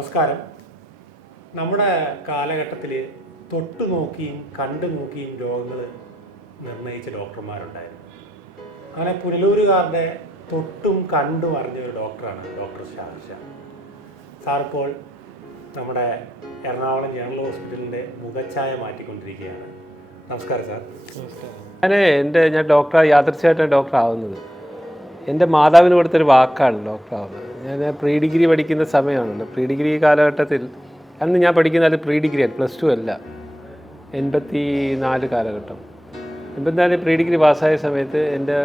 നമസ്കാരം. നമ്മുടെ കാലഘട്ടത്തിൽ തൊട്ടു നോക്കിയും കണ്ടു നോക്കിയും രോഗങ്ങൾ നിർണയിച്ച ഡോക്ടർമാരുണ്ടായിരുന്നു. അങ്ങനെ പുനലൂരുകാരുടെ തൊട്ടും കണ്ടും അറിഞ്ഞ ഒരു ഡോക്ടറാണ് ഡോക്ടർ ഷാർഷ സാർ ഇപ്പോൾ നമ്മുടെ എറണാകുളം ജനറൽ ഹോസ്പിറ്റലിന്റെ മുഖച്ഛായ മാറ്റിക്കൊണ്ടിരിക്കുകയാണ്. നമസ്കാരം സാർ. ഞാൻ എന്റെ ഞാൻ ഡോക്ടർ യാദർച്ഛയായിട്ടാണ് ഡോക്ടർ ആവുന്നത് എന്റെ മാതാവിന് കൊടുത്തൊരു വാക്കാണ് ഡോക്ടർ ആവുന്നത് ഞാൻ പ്രീ ഡിഗ്രി പഠിക്കുന്ന സമയമാണല്ലോ. പ്രീ ഡിഗ്രി കാലഘട്ടത്തിൽ അന്ന് ഞാൻ പഠിക്കുന്നത് പ്രീ ഡിഗ്രി ആണ് പ്ലസ് ടു അല്ല. എൺപത്തി നാല് കാലഘട്ടം. എൺപത്തിനാല് പ്രീ ഡിഗ്രി പാസ്സായ സമയത്ത് എന്റെ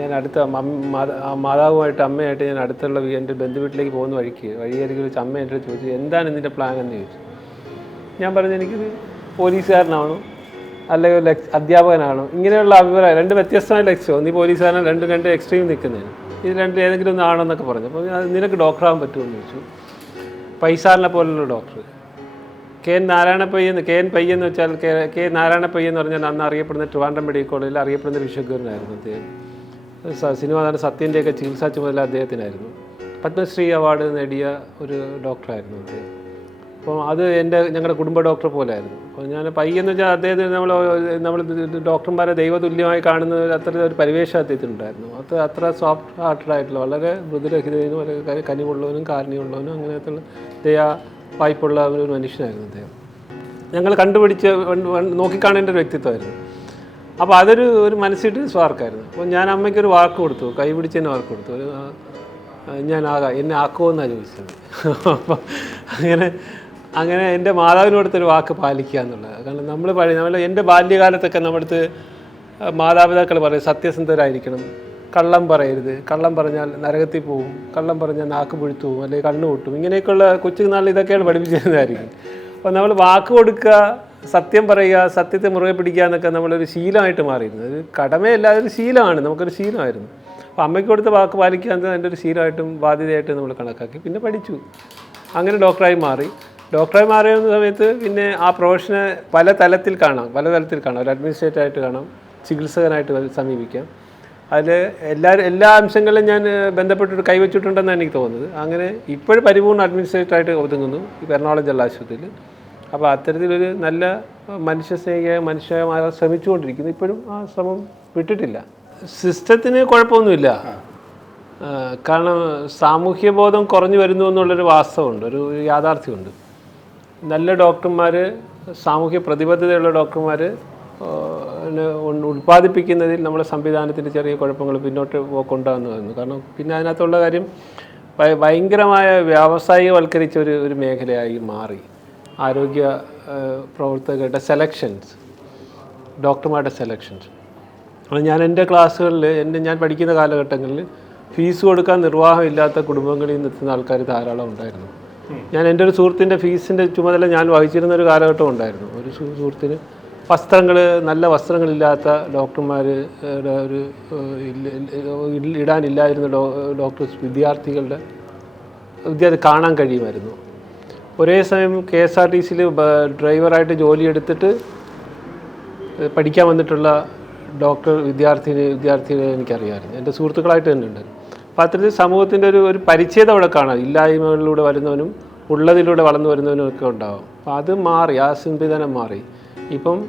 ഞാൻ അടുത്ത മാതാവുമായിട്ട് അമ്മയായിട്ട് ഞാൻ അടുത്തുള്ള എന്റെ ബന്ധുവീട്ടിലേക്ക് പോകുന്ന വഴിക്ക് വഴിയായിരിക്കും വെച്ച് അമ്മ എന്റെ ചോദിച്ചു എന്താണ് ഇതിന്റെ പ്ലാൻ എന്ന് ചോദിച്ചു. ഞാൻ പറഞ്ഞു എനിക്ക് പോലീസുകാരനാണോ അല്ലെങ്കിൽ ഒരു അധ്യാപകനാണോ? ഇങ്ങനെയുള്ള അഭിപ്രായം രണ്ട് വ്യത്യസ്തമായ ലക്ഷ്യം? നീ പോലീസുകാരൻ രണ്ട് രണ്ട് എക്സ്ട്രീം നിൽക്കുന്നതിന്. ഇത് രണ്ട് ഏതെങ്കിലും ഒന്ന് ആണെന്നൊക്കെ പറഞ്ഞു. അപ്പോൾ നിനക്ക് ഡോക്ടറാകാൻ പറ്റുമെന്ന് ചോദിച്ചു. പൈസാറിനെ പോലുള്ള ഡോക്ടർ കെ എൻ നാരായണ പയ്യൻ കെ എൻ പയ്യെന്ന് വെച്ചാൽ കെ കെ നാരായണ പയ്യെന്ന് പറഞ്ഞാൽ അന്ന് അറിയപ്പെടുന്ന ട്രിവാൻഡ്രം മെഡിക്കൽ കോളേജിൽ അറിയപ്പെടുന്ന ഒരു വിശ്വഗുരനായിരുന്നു അദ്ദേഹം സ- സിനിമ നടൻ സത്യന്റെയൊക്കെ ചികിത്സാ ചുമതല അദ്ദേഹത്തിനായിരുന്നു. പത്മശ്രീ അവാർഡ് നേടിയ ഒരു ഡോക്ടറായിരുന്നു അദ്ദേഹം. അപ്പോൾ അത് എന്റെ ഞങ്ങളുടെ കുടുംബ ഡോക്ടർ പോലെയായിരുന്നു അപ്പോൾ ഞാൻ പയ്യെന്ന് വെച്ചാൽ അദ്ദേഹത്തിന് നമ്മൾ നമ്മൾ ഡോക്ടർമാരെ ദൈവതുല്യമായി കാണുന്ന അത്ര ഒരു പരിവേഷം അദ്ദേഹത്തിനുണ്ടായിരുന്നു. അത് അത്ര സോഫ്റ്റ് ഹാർട്ടഡായിട്ടുള്ള വളരെ മൃദുരഹിതനും വളരെ കനിവുള്ളവനും കാരുണ്യമുള്ളവനും അങ്ങനത്തെ ദയാ വായ്പുള്ള ഒരു മനുഷ്യനായിരുന്നു അദ്ദേഹം. ഞങ്ങൾ കണ്ടുപിടിച്ച് നോക്കിക്കാണേണ്ട ഒരു വ്യക്തിത്വമായിരുന്നു. അപ്പോൾ അതൊരു ഒരു മനസ്സിട്ട് സ്വാർക്കായിരുന്നു. അപ്പോൾ ഞാൻ അമ്മയ്ക്ക് ഒരു വാക്ക് കൊടുത്തു കൈ പിടിച്ച് തന്നെ വാക്ക് കൊടുത്തു. ഞാൻ ആകാം എന്നെ ആക്കുമെന്നാണ് ചോദിച്ചത്. അപ്പോൾ അങ്ങനെ അങ്ങനെ എന്റെ മാതാവിനോടത്തൊരു വാക്ക് പാലിക്കുക എന്നുള്ളത്. കാരണം നമ്മൾ പഴയ നമ്മൾ എന്റെ ബാല്യകാലത്തൊക്കെ നമ്മുടെ മാതാപിതാക്കൾ പറയും സത്യസന്ധരായിരിക്കണം. കള്ളം പറയരുത്. കള്ളം പറഞ്ഞാൽ നരകത്തിൽ പോവും. കള്ളം പറഞ്ഞാൽ നാക്ക് പുഴുത്തു പോവും. അല്ലെങ്കിൽ കണ്ണ് പൊട്ടും. ഇങ്ങനെയൊക്കെയുള്ള കൊച്ചു നാളിൽ ഇതൊക്കെയാണ് പഠിപ്പിച്ചിരുന്നതായിരിക്കും. അപ്പോൾ നമ്മൾ വാക്ക് കൊടുക്കുക സത്യം പറയുക സത്യത്തെ മുറുകെ പിടിക്കുക എന്നൊക്കെ നമ്മളൊരു ശീലമായിട്ട് മാറിയിരുന്നു. ഒരു കടമയല്ല അതൊരു ശീലമാണ്. നമുക്കൊരു ശീലമായിരുന്നു. അപ്പോൾ അമ്മയ്ക്ക് കൊടുത്ത വാക്ക് പാലിക്കുക എന്നത് എന്റെ ഒരു ശീലമായിട്ടും ബാധ്യതയായിട്ടും നമ്മൾ കണക്കാക്കി. പിന്നെ പഠിച്ചു. അങ്ങനെ ഡോക്ടറായി മാറി. ഡോക്ടറായി മാറിയ സമയത്ത് പിന്നെ ആ പ്രൊഫഷനെ പല തലത്തിൽ കാണാം പല തലത്തിൽ കാണാം. ഒരു അഡ്മിനിസ്ട്രേറ്റർ ആയിട്ട് കാണാം ചികിത്സകനായിട്ട് സമീപിക്കാം. അതിൽ എല്ലാ എല്ലാ അംശങ്ങളിലും ഞാൻ ബന്ധപ്പെട്ടിട്ട് കൈവച്ചിട്ടുണ്ടെന്നാണ് എനിക്ക് തോന്നുന്നത്. അങ്ങനെ ഇപ്പോഴും പരിപൂർണ അഡ്മിനിസ്ട്രേറ്റർ ആയിട്ട് ഒതുങ്ങുന്നു എറണാകുളം ജില്ലാ ആശുപത്രിയിൽ അപ്പോൾ അത്തരത്തിലൊരു നല്ല മനുഷ്യസ്നേഹിയായ മനുഷ്യമായി മാറാൻ ശ്രമിച്ചുകൊണ്ടിരിക്കുന്നു. ഇപ്പോഴും ആ ശ്രമം വിട്ടിട്ടില്ല. സിസ്റ്റത്തിന് കുഴപ്പമൊന്നുമില്ല. കാരണം സാമൂഹ്യബോധം കുറഞ്ഞു വരുന്നു എന്നുള്ളൊരു വാസ്തവമുണ്ട്. ഒരു യാഥാർത്ഥ്യമുണ്ട്. നല്ല ഡോക്ടർമാർ സാമൂഹ്യ പ്രതിബദ്ധതയുള്ള ഡോക്ടർമാർ ഉൽപ്പാദിപ്പിക്കുന്നതിൽ നമ്മുടെ സംവിധാനത്തിന്റെ ചെറിയ കുഴപ്പങ്ങൾ പിന്നോട്ട് കൊണ്ടുവന്നു വരുന്നു കാരണം പിന്നെ അതിനകത്തുള്ള കാര്യം ഭയ- ഭയങ്കരമായ വ്യാവസായികവൽക്കരിച്ച ഒരു ഒരു മേഖലയായി മാറി. ആരോഗ്യ പ്രവർത്തകരുടെ സെലക്ഷൻസ് ഡോക്ടർമാരുടെ സെലക്ഷൻസ് അപ്പോൾ ഞാൻ എന്റെ ക്ലാസ്സുകളിൽ എന്റെ ഞാൻ പഠിക്കുന്ന കാലഘട്ടങ്ങളിൽ ഫീസ് കൊടുക്കാൻ നിർവാഹമില്ലാത്ത കുടുംബങ്ങളിൽ നിന്ന് എത്തുന്ന ആൾക്കാർ ധാരാളം ഉണ്ടായിരുന്നു. ഞാൻ എന്റെ ഒരു സുഹൃത്തിന്റെ ഫീസിന്റെ ചുമതല ഞാൻ വഹിച്ചിരുന്ന ഒരു കാലഘട്ടം ഉണ്ടായിരുന്നു. ഒരു സുഹൃത്തിന് വസ്ത്രങ്ങൾ നല്ല വസ്ത്രങ്ങളില്ലാത്ത ഡോക്ടർമാരുടെ ഒരു ഇടാനില്ലായിരുന്ന ഡോ ഡോക്ടേഴ്സ് വിദ്യാർത്ഥികളുടെ വിദ്യാർത്ഥി കാണാൻ കഴിയുമായിരുന്നു. ഒരേ സമയം കെ എസ് ആർ ടി സിയിൽ ഡ്രൈവറായിട്ട് ജോലി എടുത്തിട്ട് പഠിക്കാൻ വന്നിട്ടുള്ള ഡോക്ടർ വിദ്യാർത്ഥിനി വിദ്യാർത്ഥികളെ എനിക്കറിയാമായിരുന്നു. എന്റെ സുഹൃത്തുക്കളായിട്ട് തന്നെ ഉണ്ട് അപ്പോൾ അത്തരത്തിൽ സമൂഹത്തിന്റെ ഒരു ഒരു പരിച്ഛേദം അവിടെ കാണാം. ഇല്ലായ്മകളിലൂടെ വരുന്നവനും ഉള്ളതിലൂടെ വളർന്നു വരുന്നവനും ഒക്കെ ഉണ്ടാവും. അപ്പോൾ അത് മാറി ആ സംവിധാനം മാറി. ഇപ്പം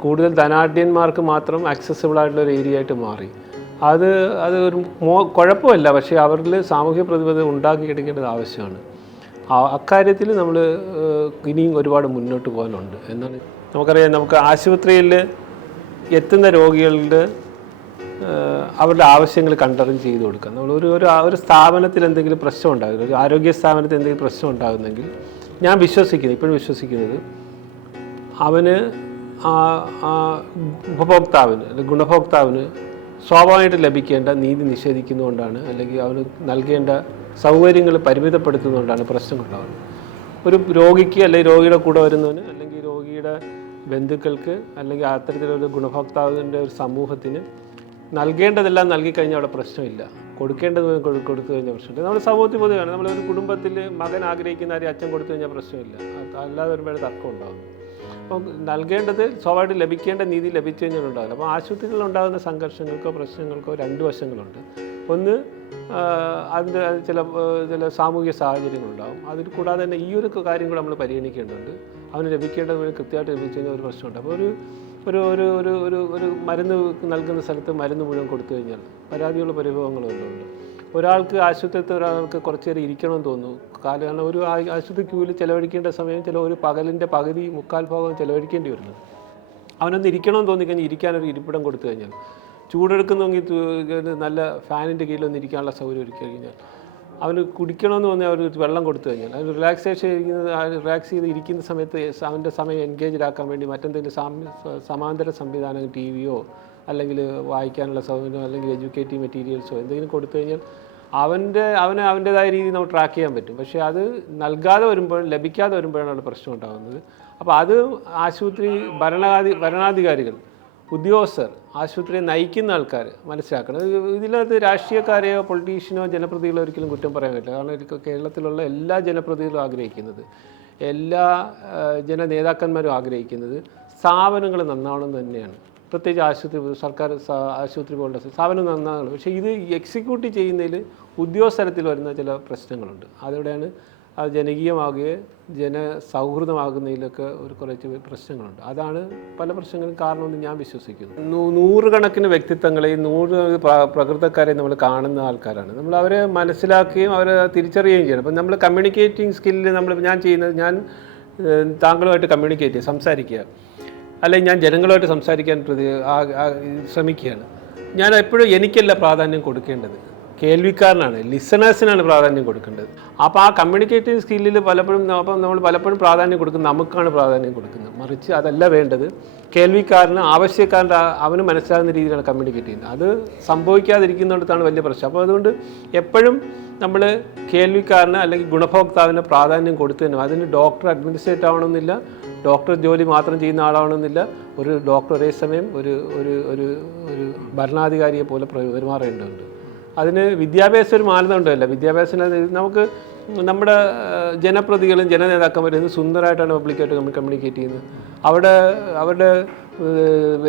കൂടുതൽ ധനാഢ്യന്മാർക്ക് മാത്രം ആക്സസിബിൾ ആയിട്ടുള്ള ഒരു ഏരിയ ആയിട്ട് മാറി. അത് അത് ഒരു മോ കുഴപ്പമല്ല. പക്ഷേ അവരിൽ സാമൂഹ്യ പ്രതിബദ്ധത ഉണ്ടാക്കിയെടുക്കേണ്ടത് ആവശ്യമാണ്. അക്കാര്യത്തിൽ നമ്മൾ ഇനിയും ഒരുപാട് മുന്നോട്ട് പോകാനുണ്ട്. എന്നാണ് നമുക്കറിയാം. നമുക്ക് ആശുപത്രിയിൽ എത്തുന്ന രോഗികളുടെ അവരുടെ ആവശ്യങ്ങൾ കണ്ടറിഞ്ഞ് ചെയ്തു കൊടുക്കുക നമ്മൾ ഒരു ഒരു ഒരു സ്ഥാപനത്തിൽ എന്തെങ്കിലും പ്രശ്നം ഉണ്ടാകുന്നു ഒരു ആരോഗ്യ സ്ഥാപനത്തിൽ എന്തെങ്കിലും പ്രശ്നം ഉണ്ടാകുന്നെങ്കിൽ ഞാൻ വിശ്വസിക്കുന്നു ഇപ്പോഴും വിശ്വസിക്കുന്നത് അവന് ഉപഭോക്താവിന് അല്ലെങ്കിൽ ഗുണഭോക്താവിന് സ്വാഭാവികമായിട്ട് ലഭിക്കേണ്ട നീതി നിഷേധിക്കുന്നതുകൊണ്ടാണ് അല്ലെങ്കിൽ അവന് നൽകേണ്ട സൗകര്യങ്ങൾ പരിമിതപ്പെടുത്തുന്നതുകൊണ്ടാണ് പ്രശ്നങ്ങളുണ്ടാകുന്നത് ഒരു രോഗിക്ക് അല്ലെങ്കിൽ രോഗിയുടെ കൂടെ വരുന്നവന് അല്ലെങ്കിൽ രോഗിയുടെ ബന്ധുക്കൾക്ക് അല്ലെങ്കിൽ അത്തരത്തിലൊരു ഗുണഭോക്താവിന്റെ ഒരു സമൂഹത്തിന് നൽകേണ്ടതെല്ലാം നൽകിക്കഴിഞ്ഞാൽ അവിടെ പ്രശ്നമില്ല. കൊടുക്കേണ്ടത് കൊടു- കൊടുത്തു കഴിഞ്ഞാൽ പ്രശ്നമില്ല. നമ്മുടെ സമൂഹത്തിൽ പൊതുവാണ് നമ്മളൊരു കുടുംബത്തിൽ മകൻ ആഗ്രഹിക്കുന്ന ആരും അച്ഛൻ കൊടുത്തു കഴിഞ്ഞാൽ പ്രശ്നമില്ല. അല്ലാതെ ഒരുപാട് തർക്കം ഉണ്ടാകും അപ്പോൾ നൽകേണ്ടത് സ്വാഭാവികമായിട്ട് ലഭിക്കേണ്ട നീതി ലഭിച്ചു കഴിഞ്ഞാൽ ഉണ്ടാവില്ല. അപ്പോൾ ആശുപത്രികളിൽ ഉണ്ടാകുന്ന സംഘർഷങ്ങൾക്കോ പ്രശ്നങ്ങൾക്കോ രണ്ട് വശങ്ങളുണ്ട്. ഒന്ന് അതിന്റെ ചില ചില സാമൂഹിക സാഹചര്യങ്ങളുണ്ടാകും അതിൽ കൂടാതെ തന്നെ ഈ ഒരു കാര്യം കൂടെ നമ്മൾ പരിഗണിക്കേണ്ടതുണ്ട്. അവന് ലഭിക്കേണ്ടത് കൃത്യമായിട്ട് ലഭിച്ചു കഴിഞ്ഞാൽ ഒരു പ്രശ്നമുണ്ട്. അപ്പോൾ ഒരു ഒരു ഒരു ഒരു ഒരു ഒരു മരുന്ന് നൽകുന്ന സ്ഥലത്ത് മരുന്ന് മുഴുവൻ കൊടുത്തു കഴിഞ്ഞാൽ പരാതിയുള്ള പരിഭവങ്ങളൊന്നും ഉണ്ട് ഒരാൾക്ക് ആശുപത്രിയിൽ ഒരാൾക്ക് കുറച്ച് നേരം ഇരിക്കണമെന്ന് തോന്നുന്നു. കാരണം ഒരു ആശുപത്രി ക്യൂവിൽ ചിലവഴിക്കേണ്ട സമയം ചില ഒരു പകലിന്റെ പകുതി മുക്കാൽ ഭാഗം ചിലവഴിക്കേണ്ടി വരുന്നത് അവനൊന്ന് ഇരിക്കണമെന്ന് തോന്നിക്കഴിഞ്ഞാൽ ഇരിക്കാനൊരു ഇരിപ്പിടം കൊടുത്തു കഴിഞ്ഞാൽ. ചൂടെടുക്കുന്നെങ്കിൽ നല്ല ഫാനിന്റെ കീഴിലൊന്നിരിക്കാനുള്ള സൗകര്യം ഒരുക്കി കഴിഞ്ഞാൽ. അവന് കുടിക്കണമെന്ന് പറഞ്ഞാൽ അവർ വെള്ളം കൊടുത്തു കഴിഞ്ഞാൽ അവന് റിലാക്സേഷൻ ഇരിക്കുന്നത് റിലാക്സ് ചെയ്ത് ഇരിക്കുന്ന സമയത്ത് അവന്റെ സമയം എൻഗേജിലാക്കാൻ വേണ്ടി മറ്റെന്തെങ്കിലും സമാന്തര സംവിധാനം ടി വിയോ അല്ലെങ്കിൽ വായിക്കാനുള്ള സൗകര്യം അല്ലെങ്കിൽ എഡ്യൂക്കേറ്റീവ് മെറ്റീരിയൽസോ എന്തെങ്കിലും കൊടുത്തു കഴിഞ്ഞാൽ അവന്റെ അവന് അവന്റേതായ രീതിയിൽ നമുക്ക് ട്രാക്ക് ചെയ്യാൻ പറ്റും. പക്ഷേ അത് നൽകാതെ വരുമ്പോൾ ലഭിക്കാതെ വരുമ്പോഴാണ് പ്രശ്നം ഉണ്ടാകുന്നത്. അപ്പോൾ അത് ആശുപത്രി ഭരണാധി ഭരണാധികാരികൾ ഉദ്യോഗസ്ഥർ ആശുപത്രിയെ നയിക്കുന്ന ആൾക്കാർ മനസ്സിലാക്കണം. ഇതിലത് രാഷ്ട്രീയക്കാരെയോ പൊളിറ്റീഷ്യനോ ജനപ്രതികളോ ഒരിക്കലും കുറ്റം പറയാൻ പറ്റില്ല. കാരണം കേരളത്തിലുള്ള എല്ലാ ജനപ്രതികളും ആഗ്രഹിക്കുന്നത് എല്ലാ ജന ജനനേതാക്കന്മാരും ആഗ്രഹിക്കുന്നത് സ്ഥാപനങ്ങൾ നന്നാവണം തന്നെയാണ്. പ്രത്യേകിച്ച് ആശുപത്രി സർക്കാർ ആശുപത്രി പോലുള്ള സ്ഥാപനം നന്നാവണം. പക്ഷേ ഇത് എക്സിക്യൂട്ട് ചെയ്യുന്നതിൽ ഉദ്യോഗസ്ഥലത്തിൽ വരുന്ന ചില പ്രശ്നങ്ങളുണ്ട്. അതെവിടെയാണ് അത് ജനകീയമാകുകയും ജനസൗഹൃദമാകുന്നതിലൊക്കെ ഒരു കുറച്ച് പ്രശ്നങ്ങളുണ്ട്. അതാണ് പല പ്രശ്നങ്ങളും കാരണമെന്ന് ഞാൻ വിശ്വസിക്കുന്നു. നൂറുകണക്കിന് വ്യക്തിത്വങ്ങളെയും നൂറ് പ്ര- പ്രകൃതക്കാരെയും നമ്മൾ കാണുന്ന ആൾക്കാരാണ്. നമ്മൾ അവരെ മനസ്സിലാക്കുകയും അവരെ തിരിച്ചറിയുകയും ചെയ്യണം. അപ്പം നമ്മൾ കമ്മ്യൂണിക്കേറ്റിംഗ് സ്കില്ല് നമ്മൾ ഞാൻ ചെയ്യുന്നത് ഞാൻ താങ്കളുമായിട്ട് കമ്മ്യൂണിക്കേറ്റ് ചെയ്യുക സംസാരിക്കുക. അല്ലെങ്കിൽ ഞാൻ ജനങ്ങളുമായിട്ട് സംസാരിക്കാൻ പ്രതി ശ്രമിക്കുകയാണ്. ഞാൻ എപ്പോഴും എനിക്കല്ല പ്രാധാന്യം കൊടുക്കേണ്ടത്. കേൾവിക്കാരനാണ് ലിസണേഴ്സിനാണ് പ്രാധാന്യം കൊടുക്കേണ്ടത്. അപ്പോൾ ആ കമ്മ്യൂണിക്കേറ്റീവ് സ്കില്ലിൽ പലപ്പോഴും അപ്പം നമ്മൾ പലപ്പോഴും പ്രാധാന്യം കൊടുക്കുന്നത് നമുക്കാണ് പ്രാധാന്യം കൊടുക്കുന്നത്. മറിച്ച് അതല്ല വേണ്ടത് കേൾവിക്കാരന് ആവശ്യക്കാരന്റെ അവന് മനസ്സിലാകുന്ന രീതിയിലാണ് കമ്മ്യൂണിക്കേറ്റ് ചെയ്യുന്നത്. അത് സംഭവിക്കാതിരിക്കുന്നിടത്താണ് വലിയ പ്രശ്നം. അപ്പോൾ അതുകൊണ്ട് എപ്പോഴും നമ്മൾ കേൾവിക്കാരന് അല്ലെങ്കിൽ ഗുണഭോക്താവിന് പ്രാധാന്യം കൊടുത്തു തന്നെ അതിന് ഡോക്ടർ അഡ്മിനിസ്ട്രേറ്റ് ആവണമെന്നില്ല ഡോക്ടർ ജോലി മാത്രം ചെയ്യുന്ന ആളാവണമെന്നില്ല ഒരു ഡോക്ടർ ഒരേ സമയം ഒരു ഒരു ഒരു ഭരണാധികാരിയെ പോലെ പ്ര- പെരുമാറേണ്ടതുണ്ട്. അതിന് വിദ്യാഭ്യാസം ഒരു മാനദണ്ഡമല്ല. വിദ്യാഭ്യാസത്തിന് അത് നമുക്ക് നമ്മുടെ ജനപ്രതികളും ജനനേതാക്കന്മാരും ഇത് സുന്ദരമായിട്ടാണ് പബ്ലിക്കായിട്ട് നമ്മൾ കമ്മ്യൂണിക്കേറ്റ് ചെയ്യുന്നത്. അവിടെ അവരുടെ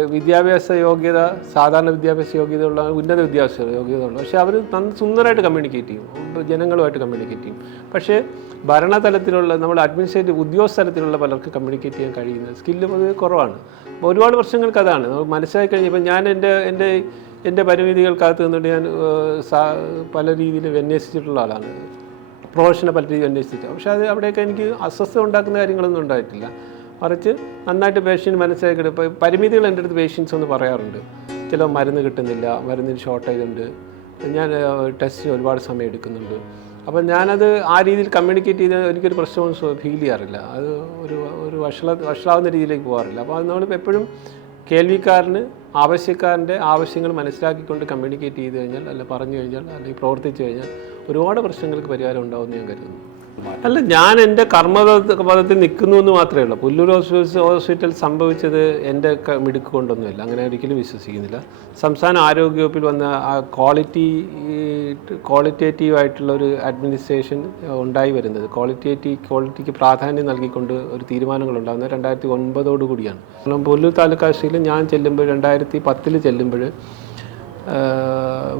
വിദ്യാഭ്യാസ യോഗ്യത സാധാരണ വിദ്യാഭ്യാസ യോഗ്യതയുള്ള ഉന്നത വിദ്യാഭ്യാസ യോഗ്യത ഉള്ള പക്ഷേ അവർ സുന്ദരമായിട്ട് കമ്മ്യൂണിക്കേറ്റ് ചെയ്യും. ജനങ്ങളുമായിട്ട് കമ്മ്യൂണിക്കേറ്റ് ചെയ്യും. പക്ഷേ ഭരണതലത്തിലുള്ള നമ്മൾ അഡ്മിനിസ്ട്രേറ്റീവ് ഉദ്യോഗസ്ഥ തലത്തിലുള്ള പലർക്ക് കമ്മ്യൂണിക്കേറ്റ് ചെയ്യാൻ കഴിയുന്ന സ്കില്ലും പൊതുവെ കുറവാണ്. ഒരുപാട് പ്രശ്നങ്ങൾക്ക് അതാണ്. മനസ്സിലാക്കി കഴിഞ്ഞപ്പോൾ ഞാൻ എന്റെ എന്റെ എന്റെ പരിമിതികൾക്കകത്ത് നിന്നുകൊണ്ട് ഞാൻ പല രീതിയിലും അന്വേഷിച്ചിട്ടുള്ള ആളാണ്. പ്രൊഫഷനെ പല രീതിയിൽ അന്വേഷിച്ചിട്ട്. പക്ഷേ അത് അവിടെയൊക്കെ എനിക്ക് അസ്വസ്ഥത ഉണ്ടാക്കുന്ന കാര്യങ്ങളൊന്നും ഉണ്ടായിട്ടില്ല. മറിച്ച് നന്നായിട്ട് പേഷ്യന്റ് മനസ്സിലാക്കിയിട്ട് പരിമിതികൾ എന്റെ അടുത്ത് പേഷ്യൻസ് ഒന്ന് പറയാറുണ്ട്. ചില മരുന്ന് കിട്ടുന്നില്ല മരുന്നിന് ഷോർട്ടേജ് ഉണ്ട്. ഞാൻ ടെസ്റ്റ് ഒരുപാട് സമയം എടുക്കുന്നുണ്ട്. അപ്പം ഞാനത് ആ രീതിയിൽ കമ്മ്യൂണിക്കേറ്റ് ചെയ്ത് എനിക്കൊരു പ്രശ്നവും ഫീൽ ചെയ്യാറില്ല. അത് ഒരു ഒരു വഷള വഷളാവുന്ന രീതിയിലേക്ക് പോകാറില്ല. അപ്പോൾ അത് നമ്മൾ എപ്പോഴും കേൾവിക്കാരന് ആവശ്യക്കാരന്റെ ആവശ്യങ്ങൾ മനസ്സിലാക്കിക്കൊണ്ട് കമ്മ്യൂണിക്കേറ്റ് ചെയ്ത് കഴിഞ്ഞാൽ അല്ല പറഞ്ഞു കഴിഞ്ഞാൽ അല്ലെങ്കിൽ പ്രവർത്തിച്ചു കഴിഞ്ഞാൽ ഒരുപാട് പ്രശ്നങ്ങൾക്ക് പരിഹാരം ഉണ്ടാവുമെന്ന് ഞാൻ കരുതുന്നു. അല്ല ഞാൻ എന്റെ കർമ്മപദത്തിൽ നിൽക്കുന്നു എന്ന് മാത്രമേ ഉള്ളൂ. പുല്ലൂർ ഹോസ്പിറ്റൽ ഹോസ്പിറ്റൽ സംഭവിച്ചത് എന്റെ മിടുക്ക് കൊണ്ടൊന്നുമില്ല. അങ്ങനെ ഒരിക്കലും വിശ്വസിക്കുന്നില്ല. സംസ്ഥാന ആരോഗ്യവകുപ്പിൽ വന്ന ആ ക്വാളിറ്റി ക്വാളിറ്റേറ്റീവ് ആയിട്ടുള്ള ഒരു അഡ്മിനിസ്ട്രേഷൻ ഉണ്ടായി വരുന്നത്. ക്വാളിറ്റേറ്റീവ് ക്വാളിറ്റിക്ക് പ്രാധാന്യം നൽകിക്കൊണ്ട് ഒരു തീരുമാനങ്ങൾ ഉണ്ടാകുന്നത് രണ്ടായിരത്തി ഒൻപതോടു കൂടിയാണ്. കാരണം പുല്ലൂർ താലൂക്ക് ആശുപത്രിയിൽ ഞാൻ ചെല്ലുമ്പോൾ രണ്ടായിരത്തി പത്തിൽ ചെല്ലുമ്പോൾ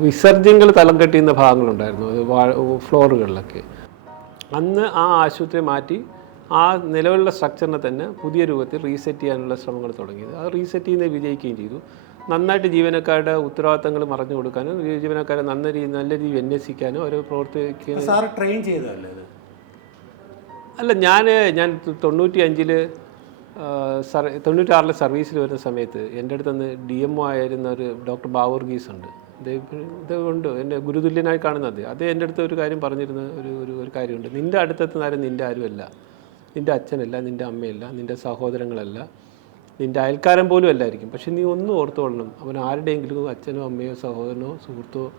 വിസർജ്യങ്ങൾ തലം കെട്ടിയുന്ന ഭാഗങ്ങളുണ്ടായിരുന്നു. ഫ്ലോറുകളിലൊക്കെ. അന്ന് ആ ആശുപത്രി മാറ്റി ആ നിലവിലുള്ള സ്ട്രക്ചറിനെ തന്നെ പുതിയ രൂപത്തിൽ റീസെറ്റ് ചെയ്യാനുള്ള ശ്രമങ്ങൾ തുടങ്ങിയത്. അത് റീസെറ്റ് ചെയ്യുന്നത് വിജയിക്കുകയും ചെയ്തു. നന്നായിട്ട് ജീവനക്കാരുടെ ഉത്തരവാദിത്തങ്ങൾ മറഞ്ഞു കൊടുക്കാനും ജീവനക്കാരെ നല്ല രീതി നല്ല രീതിയിൽ അന്വേഷിക്കാനും അവർ പ്രവർത്തിക്കാനും സാർ ട്രെയിൻ ചെയ്തതല്ലേ അല്ല ഞാൻ ഞാൻ തൊണ്ണൂറ്റി അഞ്ചിൽ സർ തൊണ്ണൂറ്റാറിലെ സർവീസിൽ വരുന്ന സമയത്ത് എന്റെ അടുത്തുനിന്ന് ഡി എം ഒ ആയിരുന്ന ഒരു ഡോക്ടർ ബാവൂർഗീസ് ഉണ്ട്. ഇത് ഇത് ഉണ്ട്. എന്റെ ഗുരുതുല്യനായി കാണുന്നത്. അതേ എന്റെ അടുത്ത് ഒരു കാര്യം പറഞ്ഞിരുന്ന ഒരു ഒരു ഒരു കാര്യമുണ്ട്. നിന്റെ അടുത്തെത്തുന്ന ആരും നിന്റെ ആരുമല്ല. നിന്റെ അച്ഛനല്ല നിന്റെ അമ്മയല്ല നിന്റെ സഹോദരങ്ങളല്ല. നിന്റെ അയൽക്കാരൻ പോലും അല്ലായിരിക്കും. പക്ഷെ നീ ഒന്നും ഓർത്തുകൊള്ളണം. അവൻ ആരുടെയെങ്കിലും അച്ഛനോ അമ്മയോ സഹോദരനോ സുഹൃത്തോ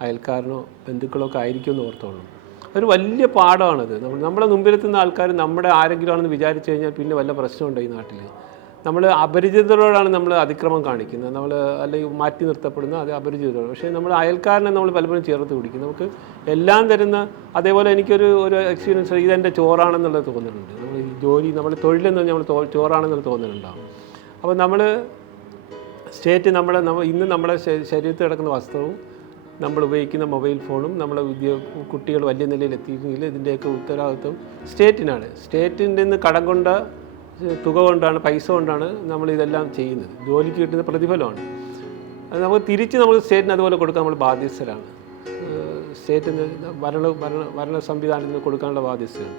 അയൽക്കാരനോ ബന്ധുക്കളോ ഒക്കെ ആയിരിക്കും എന്ന് ഓർത്തോളണം ഒരു വലിയ പാഠമാണത്. നമ്മൾ നമ്മളെ മുമ്പിലെത്തുന്ന ആൾക്കാർ നമ്മുടെ ആരെങ്കിലും ആണെന്ന് വിചാരിച്ചു കഴിഞ്ഞാൽ പിന്നെ വല്ല പ്രശ്നമുണ്ടോ ഈ നാട്ടിൽ നമ്മൾ അപരിചിതരോടാണ് നമ്മൾ അതിക്രമം കാണിക്കുന്നത്. നമ്മൾ അല്ലെങ്കിൽ മാറ്റി നിർത്തപ്പെടുന്ന അത് അപരിചിതരോട്. പക്ഷേ നമ്മൾ അയൽക്കാരനെ നമ്മൾ പലപ്പോഴും ചേർത്ത് പിടിക്കും. നമുക്ക് എല്ലാം തരുന്ന അതേപോലെ എനിക്കൊരു ഒരു എക്സ്പീരിയൻസ് ഇതെന്റെ ചോറാണെന്നുള്ളത് തോന്നുന്നുണ്ട്. നമ്മൾ ഈ ജോലി നമ്മൾ തൊഴിലെന്ന് പറഞ്ഞാൽ നമ്മൾ തോ- ചോറാണെന്നുള്ള തോന്നലുണ്ടാകും അപ്പോൾ നമ്മൾ സ്റ്റേറ്റ് നമ്മൾ ഇന്ന് നമ്മുടെ ശരീരത്തിൽ കിടക്കുന്ന വസ്ത്രവും നമ്മൾ ഉപയോഗിക്കുന്ന മൊബൈൽ ഫോണും നമ്മളെ വിദ്യ കുട്ടികൾ വലിയ നിലയിൽ എത്തിയിരുന്നെങ്കിൽ ഇതിന്റെയൊക്കെ ഉത്തരവാദിത്വം സ്റ്റേറ്റിനാണ്. സ്റ്റേറ്റിന്റെ നിന്ന് കടം കൊണ്ട തുക കൊണ്ടാണ് പൈസ കൊണ്ടാണ് നമ്മൾ ഇതെല്ലാം ചെയ്യുന്നത്. ജോലിക്ക് കിട്ടുന്ന പ്രതിഫലമാണ്. അത് നമുക്ക് തിരിച്ച് നമ്മൾ സ്റ്റേറ്റിന് അതുപോലെ കൊടുക്കാൻ നമ്മൾ ബാധ്യസ്ഥരാണ്. സ്റ്റേറ്റിന് ഭരണ ഭരണ ഭരണ സംവിധാനത്തിന് കൊടുക്കാനുള്ള ബാധ്യസ്ഥരാണ്.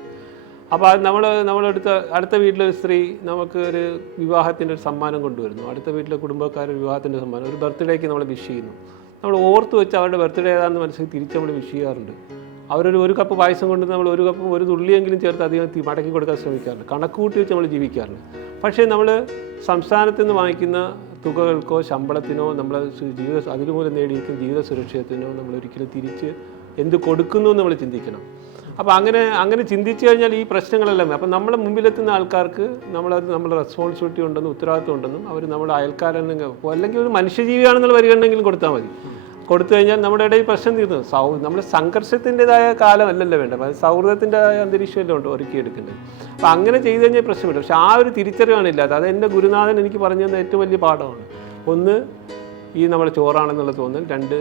അപ്പോൾ അത് നമ്മൾ നമ്മളടുത്ത അടുത്ത വീട്ടിലെ ഒരു സ്ത്രീ നമുക്ക് ഒരു വിവാഹത്തിന്റെ ഒരു സമ്മാനം കൊണ്ടുവരുന്നു. അടുത്ത വീട്ടിലെ കുടുംബക്കാർ വിവാഹത്തിന്റെ സമ്മാനം. ഒരു ബർത്ത്ഡേക്ക് നമ്മൾ വിഷ് ചെയ്യുന്നു. നമ്മൾ ഓർത്ത് വെച്ച് അവരുടെ ബർത്ത്ഡേ ഏതാണെന്ന് മനസ്സിൽ തിരിച്ച് നമ്മൾ വിഷ് ചെയ്യാറുണ്ട്. അവരൊരു ഒരു കപ്പ് പായസം കൊണ്ട് നമ്മൾ ഒരു കപ്പ് ഒരു തുള്ളിയെങ്കിലും ചേർത്ത് അധികം മടക്കി കൊടുക്കാൻ ശ്രമിക്കാറുണ്ട് കണക്ക് കൂട്ടി വെച്ച് നമ്മൾ ജീവിക്കാറുണ്ട് പക്ഷേ നമ്മൾ സംസ്ഥാനത്ത് നിന്ന് വാങ്ങിക്കുന്ന തുകകൾക്കോ ശമ്പളത്തിനോ നമ്മൾ ജീവിത അതിനുമൂലം നേടിയിരിക്കുന്ന ജീവിത സുരക്ഷിതത്തിനോ നമ്മൾ ഒരിക്കലും തിരിച്ച് എന്ത് കൊടുക്കുന്നു എന്ന് നമ്മൾ ചിന്തിക്കണം. അപ്പോൾ അങ്ങനെ അങ്ങനെ ചിന്തിച്ചു കഴിഞ്ഞാൽ ഈ പ്രശ്നങ്ങളെല്ലാം അപ്പം നമ്മളെ മുമ്പിലെത്തുന്ന ആൾക്കാർക്ക് നമ്മളത് നമ്മുടെ റെസ്പോൺസിബിലിറ്റി ഉണ്ടെന്നും ഉത്തരവാദിത്വം ഉണ്ടെന്നും അവർ നമ്മുടെ അയൽക്കാരെന്നെങ്കിൽ അല്ലെങ്കിൽ ഒരു മനുഷ്യജീവിയാണെന്നുള്ള പരിഗണനെങ്കിലും കൊടുത്താൽ മതി. കൊടുത്തു കഴിഞ്ഞാൽ നമ്മുടെ ഇടയിൽ പ്രശ്നം തീർന്നു. സൗ നമ്മൾ സംഘർഷത്തിന്റെതായ കാലമല്ലല്ലോ വേണ്ട അത് സൗഹൃദത്തിന്റെതായ അന്തരീക്ഷമല്ലേ ഉണ്ട് ഒരുക്കിയെടുക്കേണ്ടത് അപ്പം അങ്ങനെ ചെയ്തു കഴിഞ്ഞാൽ പ്രശ്നമില്ല. പക്ഷെ ആ ഒരു തിരിച്ചറിവാണ് ഇല്ലാത്തത്. അത് എന്റെ ഗുരുനാഥൻ എനിക്ക് പറഞ്ഞു തന്ന ഏറ്റവും വലിയ പാഠമാണ്. ഒന്ന് ഈ നമ്മുടെ ചോറാണെന്നുള്ള തോന്നൽ രണ്ട്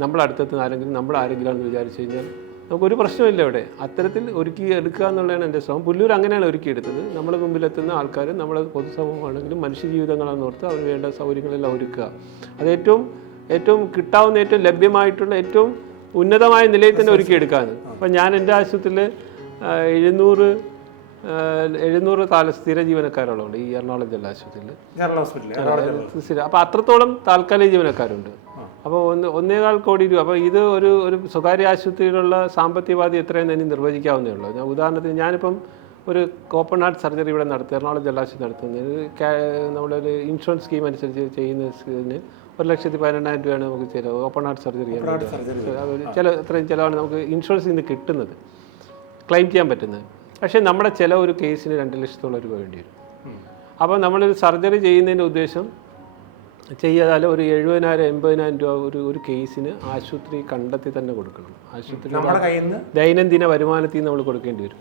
നമ്മുടെ അടുത്തെത്തുന്ന ആരെങ്കിലും നമ്മൾ ആരെങ്കിലാണെന്ന് വിചാരിച്ചു കഴിഞ്ഞാൽ നമുക്കൊരു പ്രശ്നമില്ല ഇവിടെ അത്തരത്തിൽ ഒരുക്കി എടുക്കുക എന്നുള്ളതാണ് എന്റെ ശ്രമം. പുല്ലൂർ അങ്ങനെയാണ് ഒരുക്കിയെടുത്തത്. നമ്മുടെ മുമ്പിലെത്തുന്ന ആൾക്കാർ നമ്മുടെ പൊതുസമൂഹമാണെങ്കിലും മനുഷ്യജീവിതങ്ങളാണെന്ന് ഓർത്ത് അവർ വേണ്ട സൗകര്യങ്ങളെല്ലാം ഒരുക്കുക. അത് ഏറ്റവും ഏറ്റവും കിട്ടാവുന്ന ഏറ്റവും ലഭ്യമായിട്ടുള്ള ഏറ്റവും ഉന്നതമായ നിലയിൽ തന്നെ ഒരുക്കിയെടുക്കാമെന്ന് അപ്പം ഞാൻ എന്റെ ആശുപത്രിയിൽ എഴുന്നൂറ് എഴുന്നൂറ് കാല സ്ഥിര ജീവനക്കാരോളമുണ്ട് ഈ എറണാകുളം ജില്ലാ ആശുപത്രിയിൽ. അപ്പോൾ അത്രത്തോളം താൽക്കാലിക ജീവനക്കാരുണ്ട്. അപ്പോൾ ഒന്ന് ഒന്നേകാൽ കോടി രൂപ. അപ്പോൾ ഇത് ഒരു ഒരു സ്വകാര്യ ആശുപത്രിയിലുള്ള സാമ്പത്തികവാദി എത്രയെന്ന് എത്രയും തന്നെ നിർവചിക്കാവുന്നേ ഉള്ളൂ. ഞാൻ ഉദാഹരണത്തിന് ഞാനിപ്പം ഒരു കോപ്പൺ ഹാർട്ട് സർജറി ഇവിടെ നടത്തി എറണാകുളം ജലാശയം നടത്തുന്നത് നമ്മളൊരു ഇൻഷുറൻസ് സ്കീം അനുസരിച്ച് ചെയ്യുന്നതിന് ഒരു ലക്ഷത്തി പതിനെണ്ണായിരം രൂപയാണ് നമുക്ക് ചിലവ് ഓപ്പൺ ഹാർട്ട് സർജറി ചില ഇത്രയും ചിലവാണ് നമുക്ക് ഇൻഷുറൻസിൽ നിന്ന് കിട്ടുന്നത്. ക്ലെയിം ചെയ്യാൻ പറ്റുന്നത്. പക്ഷേ നമ്മുടെ ചില ഒരു കേസിന് രണ്ട് ലക്ഷത്തോളം രൂപ വേണ്ടി വരും. അപ്പോൾ നമ്മളൊരു സർജറി ചെയ്യുന്നതിന്റെ ഉദ്ദേശം ചെയ്യാതെ ഒരു എഴുപതിനായിരം എൺപതിനായിരം രൂപ ഒരു ഒരു കേസിന് ആശുപത്രി കണ്ടെത്തി തന്നെ കൊടുക്കണം. ആശുപത്രി ദൈനംദിന വരുമാനത്തിൽ നിന്ന് നമ്മൾ കൊടുക്കേണ്ടി വരും.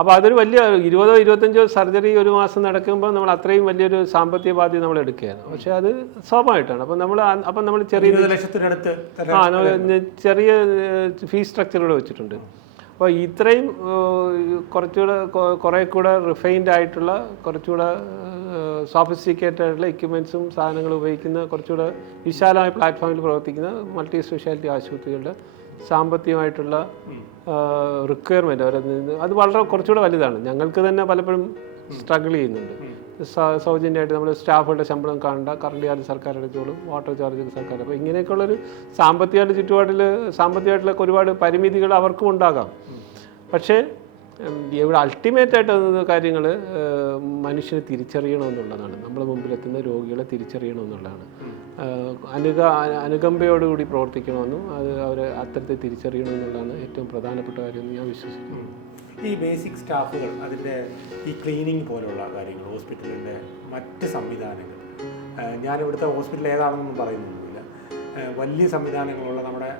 അപ്പോൾ അതൊരു വലിയ ഇരുപതോ ഇരുപത്തഞ്ചോ സർജറി ഒരു മാസം നടക്കുമ്പോൾ നമ്മൾ അത്രയും വലിയൊരു സാമ്പത്തിക ബാധ്യത നമ്മൾ എടുക്കുകയാണ്. പക്ഷേ അത് സ്വാഭാവികമായിട്ടാണ്. അപ്പം നമ്മൾ അപ്പം നമ്മൾ ചെറിയ ലക്ഷത്തിനടുത്ത് ആ നമ്മൾ ചെറിയ ഫീസ് സ്ട്രക്ചറുകൾ വെച്ചിട്ടുണ്ട്. അപ്പോൾ ഇത്രയും കുറച്ചുകൂടെ കുറേ കൂടെ റിഫൈൻഡ് ആയിട്ടുള്ള കുറച്ചുകൂടെ സോഫിസ്റ്റിക്കേറ്റഡ് ആയിട്ടുള്ള എക്യുപ്മെൻസും സാധനങ്ങളും ഉപയോഗിക്കുന്ന കുറച്ചുകൂടെ വിശാലമായ പ്ലാറ്റ്ഫോമിൽ പ്രവർത്തിക്കുന്ന മൾട്ടി സ്പെഷ്യാലിറ്റി ആശുപത്രികളുടെ സാമ്പത്തികമായിട്ടുള്ള റിക്വയർമെന്റ് അവരത് നിന്ന് അത് വളരെ കുറച്ചുകൂടെ വലുതാണ്. ഞങ്ങൾക്ക് തന്നെ പലപ്പോഴും സ്ട്രഗിൾ ചെയ്യുന്നുണ്ട്. സൗജന്യമായിട്ട് നമ്മൾ സ്റ്റാഫുകളുടെ ശമ്പളം കാണണ്ട കറണ്ട് ചാർജ് സർക്കാർ എടുത്തോളും വാട്ടർ ചാർജ് സർക്കാർ. അപ്പോൾ ഇങ്ങനെയൊക്കെയുള്ളൊരു സാമ്പത്തികമായിട്ട് ചുറ്റുപാടിൽ സാമ്പത്തികമായിട്ടുള്ള ഒരുപാട് പരിമിതികൾ അവർക്കും ഉണ്ടാകാം. പക്ഷേ ഇവിടെ അൾട്ടിമേറ്റ് ആയിട്ട് കാര്യങ്ങൾ മനുഷ്യനെ തിരിച്ചറിയണമെന്നുള്ളതാണ്. നമ്മുടെ മുമ്പിലെത്തുന്ന രോഗികളെ തിരിച്ചറിയണമെന്നുള്ളതാണ്. അനുക അനുകമ്പയോടുകൂടി പ്രവർത്തിക്കണമെന്നും അത് അവരെ അത്തരത്തിൽ തിരിച്ചറിയണമെന്നുള്ളതാണ് ഏറ്റവും പ്രധാനപ്പെട്ട കാര്യം ഞാൻ വിശ്വസിക്കുന്നു. ഈ ബേസിക് സ്റ്റാഫുകൾ അതിന്റെ ഈ ക്ലീനിങ് പോലുള്ള കാര്യങ്ങൾ ഹോസ്പിറ്റലിന്റെ മറ്റ് സംവിധാനങ്ങൾ. ഞാൻ ഞാനിവിടുത്തെ ഹോസ്പിറ്റൽ ഏതാണെന്നൊന്നും പറയുന്നൊന്നുമില്ല. വലിയ സംവിധാനങ്ങളുള്ള നമ്മുടെ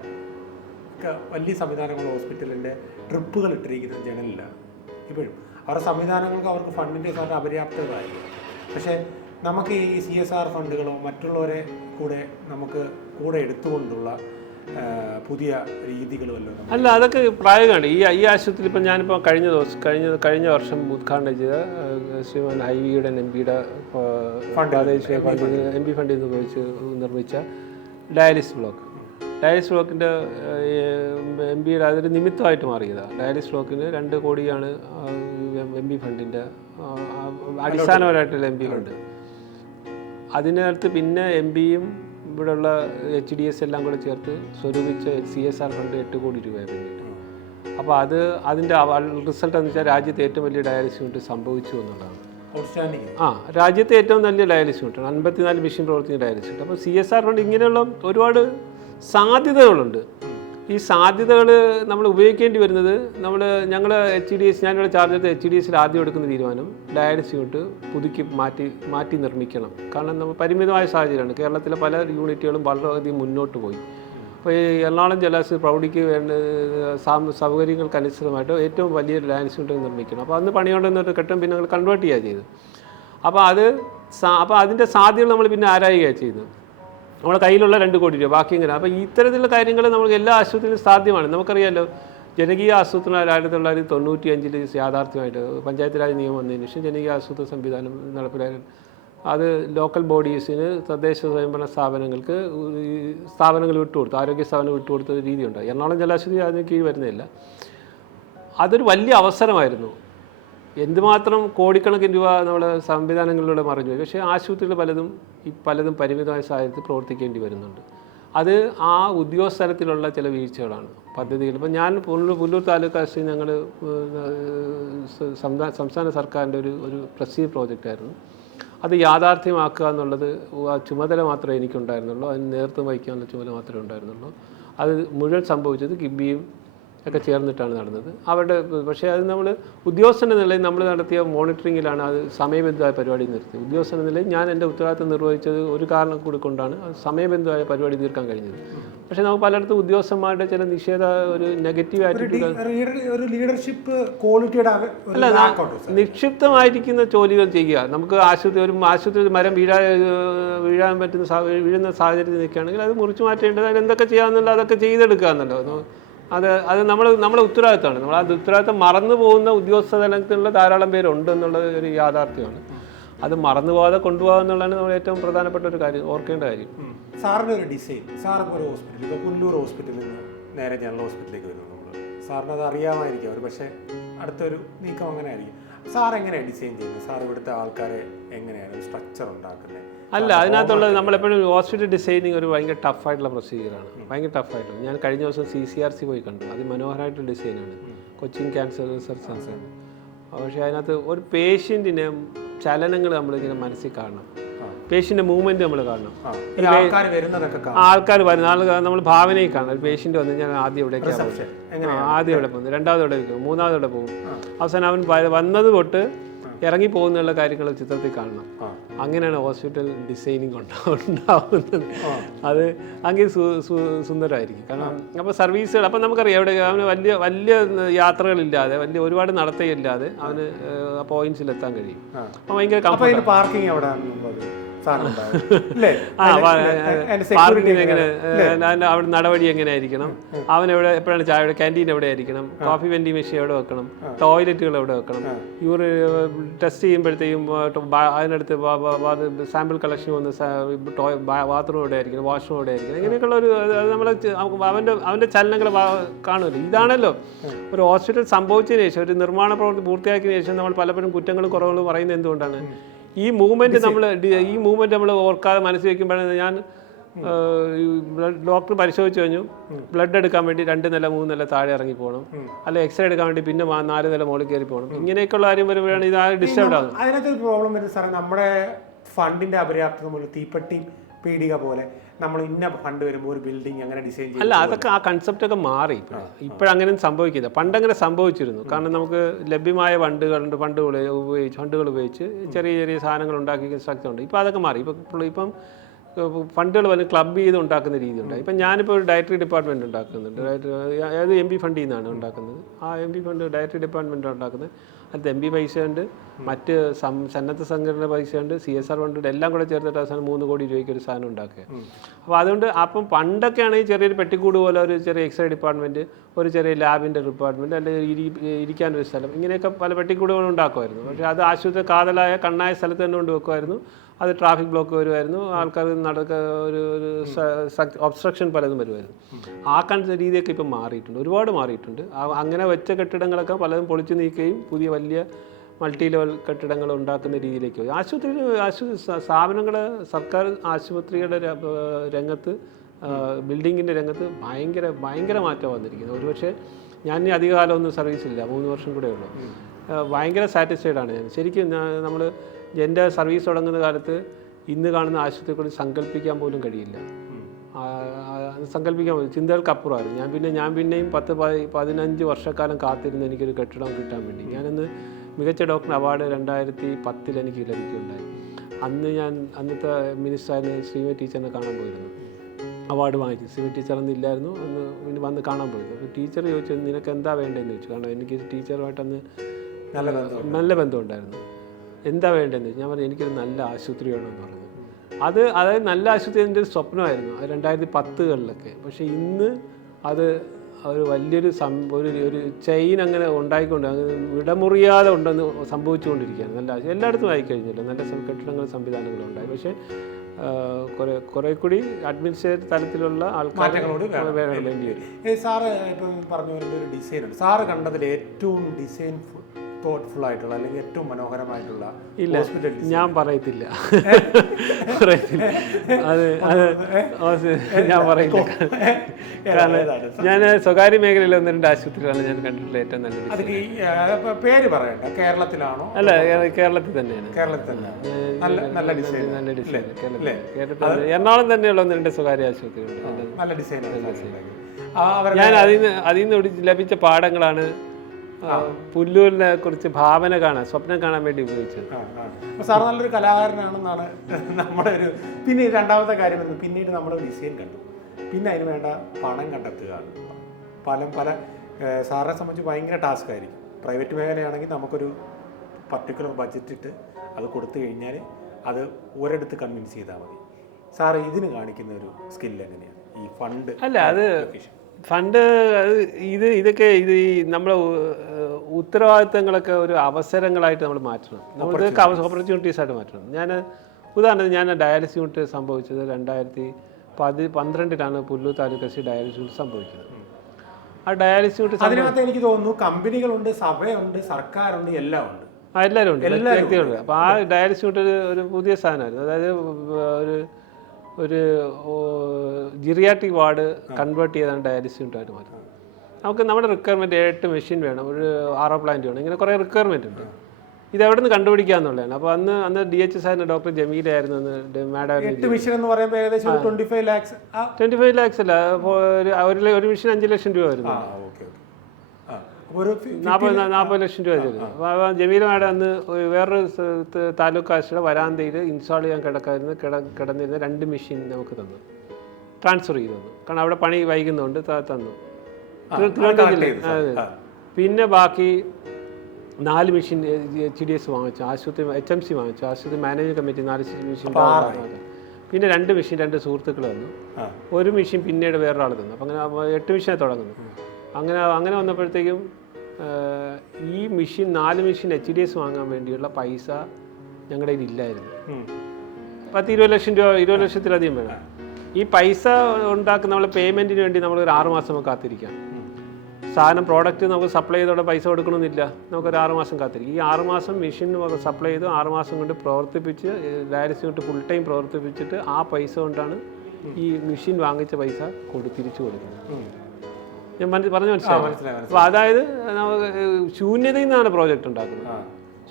വലിയ സംവിധാനങ്ങളുള്ള ഹോസ്പിറ്റലിന്റെ ട്രിപ്പുകൾ ഇട്ടിരിക്കുന്ന ജനലിലാണ്. ഇപ്പോഴും. അവരുടെ സംവിധാനങ്ങൾക്ക് അവർക്ക് ഫണ്ടിന്റെ സാറിന് അപര്യാപ്തമായിരിക്കും പക്ഷേ നമുക്ക് ഈ സി എസ് ആർ ഫണ്ടുകളോ മറ്റുള്ളവരെ കൂടെ നമുക്ക് കൂടെ എടുത്തുകൊണ്ടുള്ള പുതിയ രീതികളുമല്ലോ അല്ല അതൊക്കെ പ്രായമാണ് ഈ ഈ ആശുപത്രി ഇപ്പം ഞാനിപ്പോൾ കഴിഞ്ഞ ദിവസം കഴിഞ്ഞ കഴിഞ്ഞ വർഷം ഉദ്ഘാടനം ചെയ്ത ശ്രീമാൻ ഹൈവിയുടെ വിയുടെ എം പിയുടെ പ്രാദേശിക ഫണ്ടിൽ എം പി ഫണ്ടിൽ നിന്ന് ഉപയോഗിച്ച് നിർമ്മിച്ച ഡയാലിസ് ബ്ലോക്ക്. ഡയാലിസ് ബ്ലോക്കിന്റെ എം പിയുടെ അതൊരു നിമിത്തമായിട്ട് മാറിയതാണ് ഡയാലിസ് ബ്ലോക്കിന് രണ്ട് കോടിയാണ് എം പി ഫണ്ടിന്റെ അടിസ്ഥാനപരമായിട്ടുള്ള എം പി ഫണ്ട്. അതിനകത്ത് പിന്നെ എം ബിയും ഇവിടെയുള്ള എച്ച് ഡി എസ് എല്ലാം കൂടെ ചേർത്ത് സ്വരൂപിച്ച സി എസ് ആർ ഫണ്ട് എട്ട് കോടി രൂപ വേണ്ടിയിട്ട് അപ്പോൾ അത് അതിന്റെ റിസൾട്ട് എന്ന് വെച്ചാൽ രാജ്യത്തെ ഏറ്റവും വലിയ ഡയാലിസിസ് യൂണിറ്റ് സംഭവിച്ചു എന്നുള്ളതാണ്. ആ രാജ്യത്തെ ഏറ്റവും നല്ല ഡയാലിസിസ് യൂണിറ്റാണ് അൻപത്തിനാല് മെഷീൻ പ്രവർത്തിക്കുന്ന ഡയാലിസിസ് യൂണിറ്റ് അപ്പോൾ സി എസ് ആർ ഫണ്ട് ഇങ്ങനെയുള്ള ഒരുപാട് സാധ്യതകളുണ്ട്. ഈ സാധ്യതകൾ നമ്മൾ ഉപയോഗിക്കേണ്ടി വരുന്നത് നമ്മൾ ഞങ്ങൾ എച്ച് ഡി എസ് ഞാനിവിടെ ചാർജ് എടുത്ത് എച്ച് ഡി എസിൽ ആദ്യം എടുക്കുന്ന തീരുമാനം ഡയാലിസിസ് യൂണിറ്റ് പുതുക്കി മാറ്റി മാറ്റി നിർമ്മിക്കണം. കാരണം നമ്മൾ പരിമിതമായ സാഹചര്യമാണ്. കേരളത്തിലെ പല യൂണിറ്റുകളും വളരെയധികം മുന്നോട്ട് പോയി. അപ്പോൾ ഈ എറണാകുളം ജലാശയ പ്രൗഢിക്ക് വേണ്ട സൗകര്യങ്ങൾക്കനുസൃതമായിട്ട് ഏറ്റവും വലിയൊരു ഡയാലിസിസ് യൂണിറ്റ് നിർമ്മിക്കണം. അപ്പോൾ അന്ന് പണിയുണ്ടെന്നൊരു ഘട്ടം പിന്നെ ഞങ്ങൾ കൺവേർട്ട് ചെയ്യുക ചെയ്തു അപ്പോൾ അത് അപ്പോൾ അതിന്റെ സാധ്യതകൾ നമ്മൾ പിന്നെ ആരായുകയാണ് ചെയ്തത്? നമ്മുടെ കയ്യിലുള്ള രണ്ട് കോടി രൂപ ബാക്കി ഇങ്ങനെ. അപ്പോൾ ഇത്തരത്തിലുള്ള കാര്യങ്ങൾ നമുക്ക് എല്ലാ ആശുപത്രിയിലും സാധ്യമാണ്. നമുക്കറിയാമല്ലോ ജനകീയ ആസൂത്രണ ആയിരത്തി തൊള്ളായിരത്തി തൊണ്ണൂറ്റി അഞ്ചിൽ യാഥാർത്ഥ്യമായിട്ട് പഞ്ചായത്ത് രാജ് നിയമം വന്നതിന് ശേഷം ജനകീയ ആസൂത്രണ സംവിധാനം നടപ്പിലായി. അത് ലോക്കൽ ബോഡീസിന് തദ്ദേശ സ്വയംഭരണ സ്ഥാപനങ്ങൾക്ക് സ്ഥാപനങ്ങൾ വിട്ടുകൊടുത്തു ആരോഗ്യ സ്ഥാപനം വിട്ടുകൊടുത്ത രീതിയുണ്ട്. എറണാകുളം ജലാശുപത്രി അതിന് കീഴിൽ വരുന്നില്ല അതൊരു വലിയ അവസരമായിരുന്നു. എന്തുമാത്രം കോടിക്കണക്കിന് രൂപ നമ്മുടെ സംവിധാനങ്ങളിലൂടെ മറിഞ്ഞു പക്ഷേ ആശുപത്രികൾ പലതും ഈ പലതും പരിമിതമായ സാഹചര്യത്തിൽ പ്രവർത്തിക്കേണ്ടി വരുന്നുണ്ട്. അത് ആ ഉദ്യോഗസ്ഥലത്തിലുള്ള ചില വീഴ്ചകളാണ് പദ്ധതികൾ. ഇപ്പം ഞാൻ പുല്ലൂർ പുല്ലൂർ താലൂക്ക് ആശുപത്രി ഞങ്ങൾ സംസ്ഥാന സർക്കാരിന്റെ ഒരു ഒരു പ്രസീവ് പ്രോജക്റ്റായിരുന്നു. അത് യാഥാർത്ഥ്യമാക്കുക എന്നുള്ളത് ആ ചുമതല മാത്രമേ എനിക്കുണ്ടായിരുന്നുള്ളൂ. അതിന് നേതൃത്വം വഹിക്കാനുള്ള ചുമതല മാത്രമേ ഉണ്ടായിരുന്നുള്ളൂ. അത് മുഴുവൻ സംഭവിച്ചത് കിബിയും ഒക്കെ ചേർന്നിട്ടാണ് നടന്നത്. അവരുടെ പക്ഷേ അത് നമ്മൾ ഉദ്യോഗസ്ഥന നിലയിൽ നമ്മൾ നടത്തിയ മോണിറ്ററിങ്ങിലാണ് അത് സമയബന്ധിതമായ പരിപാടി നിർത്തിയത്. ഉദ്യോഗസ്ഥന നിലയിൽ ഞാൻ എന്റെ ഉത്തരവാദിത്തം നിർവഹിച്ചത് ഒരു കാരണം കൂടി കൊണ്ടാണ് അത് സമയബന്ധിതമായ പരിപാടി തീർക്കാൻ കഴിഞ്ഞത്. പക്ഷേ നമുക്ക് പലയിടത്തും ഉദ്യോഗസ്ഥന്മാരുടെ ചില നിഷേധ ഒരു നെഗറ്റീവ് ആറ്റിറ്റ്യൂഡ് ലീഡർഷിപ്പ് ക്വാളിറ്റിയുടെ lack നിക്ഷിപ്തമായിരിക്കുന്ന ജോലികൾ ചെയ്യുക. നമുക്ക് ആശുപത്രി ഒരു ആശുപത്രി മരം വീഴാൻ വീഴാൻ പറ്റുന്ന വീഴുന്ന സാഹചര്യത്തിൽ നിൽക്കുകയാണെങ്കിൽ അത് മുറിച്ചു മാറ്റേണ്ടത് എന്തൊക്കെ ചെയ്യാമെന്നുള്ള അതൊക്കെ ചെയ്തെടുക്കുക എന്നല്ലോ അത് അത് നമ്മൾ നമ്മളെ ഉത്തരവാദിത്തമാണ്. നമ്മൾ ആ ഉത്തരവാദിത്തം മറന്നു പോകുന്ന ഉദ്യോഗസ്ഥ തലത്തിലുള്ള ധാരാളം പേരുണ്ട് എന്നുള്ളത് ഒരു യാഥാർത്ഥ്യമാണ്. അത് മറന്നു പോകാതെ കൊണ്ടുപോകുക എന്നുള്ളതാണ് നമ്മൾ ഏറ്റവും പ്രധാനപ്പെട്ട ഒരു കാര്യം ഓർക്കേണ്ട കാര്യം. സാറിന്റെ ഒരു ഡിസൈൻ സാറിപ്പോൾ ഒരു ഹോസ്പിറ്റൽ ഇപ്പോൾ പുല്ലൂർ ഹോസ്പിറ്റലിൽ നിന്ന് നേരെ ജനറൽ ഹോസ്പിറ്റലിലേക്ക് വരുന്നു സാറിന് അത് അറിയാമായിരിക്കും അവർ പക്ഷേ അടുത്തൊരു നീക്കം അങ്ങനെ ആയിരിക്കും സാർ എങ്ങനെയാണ് ഡിസൈൻ ചെയ്യുന്നത്? സാർ ഇവിടുത്തെ ആൾക്കാരെ എങ്ങനെയാണ് സ്ട്രക്ചർ ഉണ്ടാക്കുന്നത്? അല്ല അതിനകത്തുള്ളത് നമ്മളെപ്പോഴും ഹോസ്പിറ്റൽ ഡിസൈനിങ് ഒരു ഭയങ്കര ടഫായിട്ടുള്ള പ്രൊസീജിയറാണ്. ഭയങ്കര ടഫായിട്ടുള്ള. ഞാൻ കഴിഞ്ഞ ദിവസം സി സി ആർ സി പോയി കണ്ടു. അതിമനോഹരമായിട്ടുള്ള ഡിസൈനാണ്. Cochin cancer research centre. പക്ഷേ അതിനകത്ത് ഒരു പേഷ്യന്റിനെ ചലനങ്ങൾ നമ്മളിങ്ങനെ മനസ്സിൽ കാണണം. പേഷ്യന്റെ മൂവ്മെന്റ് നമ്മൾ കാണണം. ആൾക്കാർ ആൾക്കാർ വരുന്ന ആൾ നമ്മൾ ഭാവനയിൽ കാണണം ഒരു പേഷ്യന്റ് വന്ന് ഞാൻ ആദ്യം എവിടേക്കാണ് ആദ്യം എവിടെ പോകുന്നു രണ്ടാമത് എവിടെ പോകും മൂന്നാമത് എവിടെ പോകും അവസാനം അവൻ വന്നത് തൊട്ട് ഇറങ്ങി പോകുന്നുള്ള കാര്യങ്ങൾ ചിത്രത്തിൽ കാണണം. അങ്ങനെയാണ് ഹോസ്പിറ്റൽ ഡിസൈനിങ് ഉണ്ടാവുന്നത്. അത് അങ്ങനെ സുന്ദരമായിരിക്കും. കാരണം അപ്പോൾ സർവീസുകൾ അപ്പം നമുക്കറിയാം എവിടെ അവന് വലിയ വലിയ യാത്രകളില്ലാതെ വലിയ ഒരുപാട് നടത്തയില്ലാതെ അവന് പോയിന്റ്സിൽ എത്താൻ കഴിയും. അപ്പം ഭയങ്കര പാർക്കിംഗ് എവിടെ അല്ലേ? ആ സെക്യൂരിറ്റി എങ്ങനെ ആയിരിക്കണം അവിടെ നടപടി അവൻ എവിടെ എപ്പോഴാണ് ചായയുടെ ക്യാന്റീൻ എവിടെ ആയിരിക്കണം? കോഫി വെൻഡിങ് മെഷീൻ എവിടെ വെക്കണം? ടോയ്ലറ്റുകൾ എവിടെ വെക്കണം? യൂറി ടെസ്റ്റ് ചെയ്യുമ്പോഴത്തേക്കും അതിനടുത്ത് സാമ്പിൾ കളക്ഷൻ വന്ന് ബാത്റൂം എവിടെ ആയിരിക്കണം? വാഷ്റൂം എവിടെ ആയിരിക്കണം? ഇങ്ങനെയൊക്കെയുള്ള ഒരു നമ്മളെ അവന്റെ അവന്റെ ചലനങ്ങൾ കാണുമല്ലോ. ഇതാണല്ലോ. ഒരു ഹോസ്പിറ്റൽ സംഭവിച്ചതിന് ശേഷം ഒരു നിർമ്മാണ പ്രവൃത്തി പൂർത്തിയാക്കിയതിനു ശേഷം നമ്മൾ പലപ്പോഴും കുറ്റങ്ങളും കുറവുകളും പറയുന്നത് എന്തുകൊണ്ടാണ്? ഈ മൂവ്മെന്റ് നമ്മൾ ഈ മൂവ്മെന്റ് നമ്മൾ ഓർക്കാതെ മനസ്സിൽ വെക്കുമ്പോഴാണ് ഞാൻ ഡോക്ടർ പരിശോധിച്ച് കഴിഞ്ഞു. ബ്ലഡ് എടുക്കാൻ വേണ്ടി രണ്ട് നില മൂന്ന് നില താഴെ ഇറങ്ങി പോകണം. അല്ലെ എക്സ്റേ എടുക്കാൻ വേണ്ടി പിന്നെ നാല് നില മുകളിൽ കയറി പോകണം. ഇങ്ങനെയൊക്കെയുള്ള കാര്യം വരുമ്പോഴാണ് ഇത് ഡിസ്റ്റർബ് ആകുന്നത് അതിനകത്ത് പ്രോബ്ലം വരുന്നത് സാറേ നമ്മുടെ ഫണ്ടിന്റെ അപര്യാപ്തത മൂലം തീപ്പെട്ടി പീഡിക പോലെ. നമ്മൾ ഇന്ന ഫണ്ട് വരുമ്പോൾ ഒരു ബിൽഡിംഗ് അങ്ങനെ ഡിസൈൻ ചെയ്യും അല്ല അതൊക്കെ ആ കൺസെപ്റ്റ് ഒക്കെ മാറി ഇപ്പോഴങ്ങനെ സംഭവിക്കില്ല. പണ്ടങ്ങനെ സംഭവിച്ചിരുന്നു. കാരണം നമുക്ക് ലഭ്യമായ ഫണ്ടുകളുണ്ട് ഫണ്ടുകൾ ഉപയോഗിച്ച് ഫണ്ടുകൾ ഉപയോഗിച്ച് ചെറിയ ചെറിയ സാധനങ്ങൾ ഉണ്ടാക്കി സ്ട്രക്ചർ ഉണ്ട് ഇപ്പോൾ അതൊക്കെ മാറി. ഇപ്പം ഇപ്പം ഫണ്ടുകൾ വന്ന് ക്ലബ് ചെയ്ത് ഉണ്ടാക്കുന്ന രീതിയുണ്ട് ഇപ്പം ഞാനിപ്പോൾ ഒരു ഡയറ്ററി ഡിപ്പാർട്ട്മെന്റ് ഉണ്ടാക്കുന്നുണ്ട്. ഡയറ്ററി അതായത് എം പി ഫണ്ടിൽ നിന്നാണ് ഉണ്ടാക്കുന്നത്? ആ M P fund dietary department ഉണ്ടാക്കുന്നത്. അതിൽ എം പി പൈസ ഉണ്ട്. മറ്റ് സന്നദ്ധ സംഘടന പൈസ ഉണ്ട് സി എസ് ആർ ഫണ്ട് എല്ലാം കൂടെ ചേർത്തിട്ട് അവസാനം മൂന്ന് കോടി രൂപയ്ക്ക് ഒരു സാധനം ഉണ്ടാക്കുക. അപ്പോൾ അതുകൊണ്ട് അപ്പം പണ്ടൊക്കെ ആണെങ്കിൽ ചെറിയൊരു പെട്ടിക്കൂട് പോലെ ഒരു ചെറിയ എക്സ്റേ ഡിപ്പാർട്ട്മെന്റ് ഒരു ചെറിയ ലാബിന്റെ ഡിപ്പാർട്ട്മെന്റ് അല്ലെങ്കിൽ ഇരി ഇരിക്കാൻ ഒരു സ്ഥലം. ഇങ്ങനെയൊക്കെ പല പെട്ടിക്കൂടുകളും ഉണ്ടാക്കുമായിരുന്നു. പക്ഷേ അത് ആശുപത്രി കാതലായ കണ്ണായ സ്ഥലത്ത് തന്നെ കൊണ്ട് വെക്കുമായിരുന്നു. അത് ട്രാഫിക് ബ്ലോക്ക് വരുമായിരുന്നു. ആൾക്കാർ നടക്ക ഒരു ഒരു ഒബ്സ്ട്രക്ഷൻ പലതും വരുമായിരുന്നു. ആ കണ്ട രീതിയൊക്കെ ഇപ്പം മാറിയിട്ടുണ്ട്. ഒരുപാട് മാറിയിട്ടുണ്ട്. അങ്ങനെ വെച്ച കെട്ടിടങ്ങളൊക്കെ പലതും പൊളിച്ചു നീക്കുകയും പുതിയ വലിയ മൾട്ടി ലെവൽ കെട്ടിടങ്ങൾ ഉണ്ടാക്കുന്ന രീതിയിലേക്ക് പോയി. ആശുപത്രി ആശുപത്രി സ്ഥാപനങ്ങൾ സർക്കാർ ആശുപത്രിയുടെ രംഗത്ത് ബിൽഡിങ്ങിന്റെ രംഗത്ത് ഭയങ്കര ഭയങ്കര മാറ്റം വന്നിരിക്കുന്നത് ഒരുപക്ഷെ ഞാൻ ഇനി അധിക ഇല്ല. മൂന്ന് വർഷം കൂടെ ഉള്ളൂ. ഭയങ്കര സാറ്റിസ്ഫൈഡ് ആണ് ഞാൻ. ശരിക്കും നമ്മൾ എന്റെ സർവീസ് തുടങ്ങുന്ന കാലത്ത് ഇന്ന് കാണുന്ന ആശുപത്രികളിൽ സങ്കല്പിക്കാൻ പോലും കഴിയില്ല. സങ്കല്പിക്കാൻ പോലും ചിന്തകൾക്ക് അപ്പുറമായിരുന്നു ഞാൻ പിന്നെ ഞാൻ പിന്നെയും പത്ത് പതി- പതിനഞ്ച് വർഷക്കാലം കാത്തിരുന്ന് എനിക്കൊരു കെട്ടിടം കിട്ടാൻ വേണ്ടി. ഞാനന്ന് മികച്ച ഡോക്ടർ അവാർഡ് രണ്ടായിരത്തി പത്തിൽ എനിക്ക് ലഭിക്കുകയുണ്ടായി. അന്ന് ഞാൻ അന്നത്തെ മിനിസ്റ്ററായിരുന്ന ശ്രീമതി ടീച്ചറിനെ കാണാൻ പോയിരുന്നു. അവാർഡ് വാങ്ങിച്ചു. ശ്രീമതി ടീച്ചർ അന്ന് ഇല്ലായിരുന്നു. അന്ന് പിന്നെ വന്ന് കാണാൻ പോയിരുന്നു അപ്പോൾ ടീച്ചർ ചോദിച്ചു നിനക്ക് എന്താ വേണ്ടതെന്ന് ചോദിച്ചു. കാരണം എനിക്ക് ടീച്ചറുമായിട്ടന്ന് നല്ല ബന്ധമുണ്ടായിരുന്നു. എന്താ വേണ്ടതെന്ന് ഞാൻ പറഞ്ഞു എനിക്കൊരു നല്ല ആശുപത്രി വേണമെന്ന് പറഞ്ഞു. അത് അതായത് നല്ല ആശുപത്രി എന്റെ ഒരു സ്വപ്നമായിരുന്നു അത് രണ്ടായിരത്തി പത്തുകളിലൊക്കെ പക്ഷേ ഇന്ന് അത് ഒരു വലിയൊരു സം ഒരു ഒരു ചെയിൻ അങ്ങനെ ഉണ്ടായിക്കൊണ്ട് അങ്ങനെ വിടമുറിയാതെ ഉണ്ടെന്ന് സംഭവിച്ചുകൊണ്ടിരിക്കുകയാണ്. നല്ല എല്ലായിടത്തും ആയിക്കഴിഞ്ഞല്ലോ നല്ല കെട്ടിടങ്ങൾ സംവിധാനങ്ങളും ഉണ്ടായി. പക്ഷേ കുറേ കുറേ കൂടി അഡ്മിനിസ്ട്രേറ്റീവ് തലത്തിലുള്ള ആൾക്കാരോട്. വേണ്ടി വരും. സാറ് ഇപ്പം പറഞ്ഞ ഒരു ഡിസൈൻ ഉണ്ട്. സാറ് കണ്ടതിൽ ഏറ്റവും ഡിസൈൻ തോട്ട്ഫുൾ ആയിട്ടുള്ള അല്ലെങ്കിൽ ഏറ്റവും മനോഹരമായിട്ടുള്ള ഇല്ല ഞാൻ പറയത്തില്ല. പറയത്തില്ല. അത് അത് ഞാൻ പറയില്ല കാരണം ഞാൻ സ്വകാര്യ മേഖലയിൽ ഒന്ന് രണ്ട് ആശുപത്രികളാണ് ഞാൻ കണ്ടിട്ടുള്ള ഏറ്റവും നല്ല പേര് പറയണ്ട. കേരളത്തിലാണോ? അല്ല കേരളത്തിൽ തന്നെയാണ്. കേരളത്തിൽ തന്നെ നല്ല നല്ല ഡിസൈൻ നല്ല ഡിസൈൻ കേരളത്തിൽ എറണാകുളം തന്നെയുള്ള ഒന്ന് രണ്ട് സ്വകാര്യ ആശുപത്രികളുണ്ട്. നല്ല ഡിസൈൻ ഞാൻ അതിൽ നിന്ന് അതിൽ നിന്ന് ലഭിച്ച പാഠങ്ങളാണ് പുല്ലൂരിനെ കുറിച്ച് ഭാവന കാണാൻ സ്വപ്നം കാണാൻ വേണ്ടി ഉപയോഗിച്ചത്. സാർ നല്ലൊരു കലാകാരനാണെന്നാണ് നമ്മുടെ ഒരു പിന്നെ രണ്ടാമത്തെ കാര്യം എന്ന് പിന്നീട് നമ്മൾ ഡിസൈൻ കണ്ടു. പിന്നെ അതിന് വേണ്ട പണം കണ്ടെത്തുക പല പല സാറിനെ സംബന്ധിച്ച് ഭയങ്കര ടാസ്ക് ആയിരിക്കും. പ്രൈവറ്റ് മേഖലയാണെങ്കിൽ നമുക്കൊരു പർട്ടിക്കുലർ ബഡ്ജറ്റ് ഇട്ട് അത് കൊടുത്തു കഴിഞ്ഞാൽ അത് ഒരിടത്ത് കൺവിൻസ് ചെയ്താൽ മതി. സാറ് ഇതിന് കാണിക്കുന്ന ഒരു സ്കില്ല് എങ്ങനെയാണ്? ഈ ഫണ്ട് അല്ല അത് ഫണ്ട് ഇത് ഇതൊക്കെ ഇത് ഈ നമ്മളെ ഉത്തരവാദിത്തങ്ങളൊക്കെ ഒരു അവസരങ്ങളായിട്ട് നമ്മൾ മാറ്റണം. നമ്മൾ ഓപ്പർച്യൂണിറ്റീസ് ആയിട്ട് മാറ്റണം. ഞാൻ ഉദാഹരണത്തിന് ഞാൻ ഡയാലിസിസ് യൂണിറ്റ് സംഭവിച്ചത് രണ്ടായിരത്തി പതി പന്ത്രണ്ടിലാണ് പുല്ലൂർ താലൂക്കസി ഡയാലിസിസ് യൂണിറ്റ് സംഭവിച്ചത്. ആ ഡയാലിസിസ് യൂണിറ്റ് അതിനകത്ത് എനിക്ക് തോന്നുന്നു കമ്പനികളുണ്ട് സഭയുണ്ട് സർക്കാരുണ്ട് എല്ലാം ഉണ്ട് ആ എല്ലാവരും ഉണ്ട് വ്യക്തികളുണ്ട്. അപ്പോൾ ആ ഡയാലിസിസ് യൂണിറ്റ് ഒരു ഒരു പുതിയ സാധനമായിരുന്നു അതായത് ഒരു ഒരു ജിറിയാട്രിക് വാർഡ് കൺവേർട്ട് ചെയ്താണ് ഡയാലിസിസ് ഉണ്ടായിട്ട് മാറ്റുന്നത് നമുക്ക് നമ്മുടെ റിക്വയർമെന്റ് എട്ട് മെഷീൻ വേണം ഒരു ആറോ പ്ലാന്റ് വേണം ഇങ്ങനെ കുറേ റിക്വയർമെന്റ് ഉണ്ട്. ഇത് എവിടെ നിന്ന് കണ്ടുപിടിക്കാന്നുള്ളതാണ്. അപ്പോൾ അന്ന് അന്ന് ഡി എച്ച് എസ് ആയിരുന്നു ഡോക്ടർ ജമീലായിരുന്നു അന്ന് മാഡം മിഷൻ എന്ന് പറയുമ്പോൾ ഏകദേശം twenty five lakhs twenty five lakhs അല്ല ഒരു ഒരു ല- ഒരു മെഷീൻ അഞ്ച് ലക്ഷം രൂപ വരുന്നു ആ ഓക്കെ ഓക്കെ ആ അപ്പോൾ ഒരു ഫി- നാൽപ്പത് നാൽപ്പത് ലക്ഷം രൂപ ചെയ്തു. അപ്പോൾ ജമീല മാഡം അന്ന് വേറൊരു സ്ഥലത്ത് താലൂക്ക് ആശുപത്രിയുടെ വരാന്തയിൽ ഇൻസ്റ്റാൾ ചെയ്യാൻ കിടക്കായിരുന്നു കിട കിടന്നിരുന്ന രണ്ട് മെഷീൻ നമുക്ക് തന്നു. ട്രാൻസ്ഫർ ചെയ്തു തന്നു. കാരണം അവിടെ പണി വൈകുന്നതുകൊണ്ട് തന്നു. തിരു- പിന്നെ ബാക്കി നാല് മെഷീൻ എച്ച് ഡി എസ് വാങ്ങിച്ചു ആശുപത്രി എച്ച് എം സി വാങ്ങിച്ചു ആശുപത്രി മാനേജിംഗ് കമ്മിറ്റി നാല് മെഷീൻ പിന്നെ രണ്ട് മെഷീൻ രണ്ട് സുഹൃത്തുക്കൾ തന്നു. ഒരു മെഷീൻ പിന്നീട് വേറൊരാൾ തന്നു. അപ്പം അങ്ങനെ എട്ട് മെഷീനെ തുടങ്ങുന്നു അങ്ങനെ അങ്ങനെ വന്നപ്പോഴത്തേക്കും ഈ മെഷീൻ നാല് മെഷീൻ എച്ച് ഡി എസ് വാങ്ങാൻ വേണ്ടിയുള്ള പൈസ ഞങ്ങളുടെ കയ്യിൽ ഇല്ലായിരുന്നു. പത്ത് ഇരുപത് ലക്ഷം രൂപ ഇരുപത് ലക്ഷത്തിലധികം വേണം ഈ പൈസ ഉണ്ടാക്കുന്ന നമ്മൾ പേയ്മെന്റിന് വേണ്ടി നമ്മൾ ഒരു ആറ് മാസം കാത്തിരിക്കാം. സാധനം പ്രോഡക്റ്റ് നമുക്ക് സപ്ലൈ ചെയ്തോടെ പൈസ കൊടുക്കണമെന്നില്ല നമുക്കൊരു ആറ് മാസം കാത്തിരിക്കും. ഈ ആറ് മാസം മെഷീൻ സപ്ലൈ ചെയ്ത് ആറ് മാസം കൊണ്ട് പ്രവർത്തിപ്പിച്ച് ഡയലിസിസ് കൊണ്ട് ഫുൾ ടൈം പ്രവർത്തിപ്പിച്ചിട്ട് ആ പൈസ കൊണ്ടാണ് ഈ മെഷീൻ വാങ്ങിച്ച പൈസ കൊടുത്തിരിച്ചു കൊടുക്കുന്നത്. ഞാൻ മനസ്സിൽ പറഞ്ഞു മനസ്സിലായി. അപ്പോൾ അതായത് ശൂന്യതയിൽ നിന്നാണ് പ്രോജക്റ്റ് ഉണ്ടാക്കുന്നത്.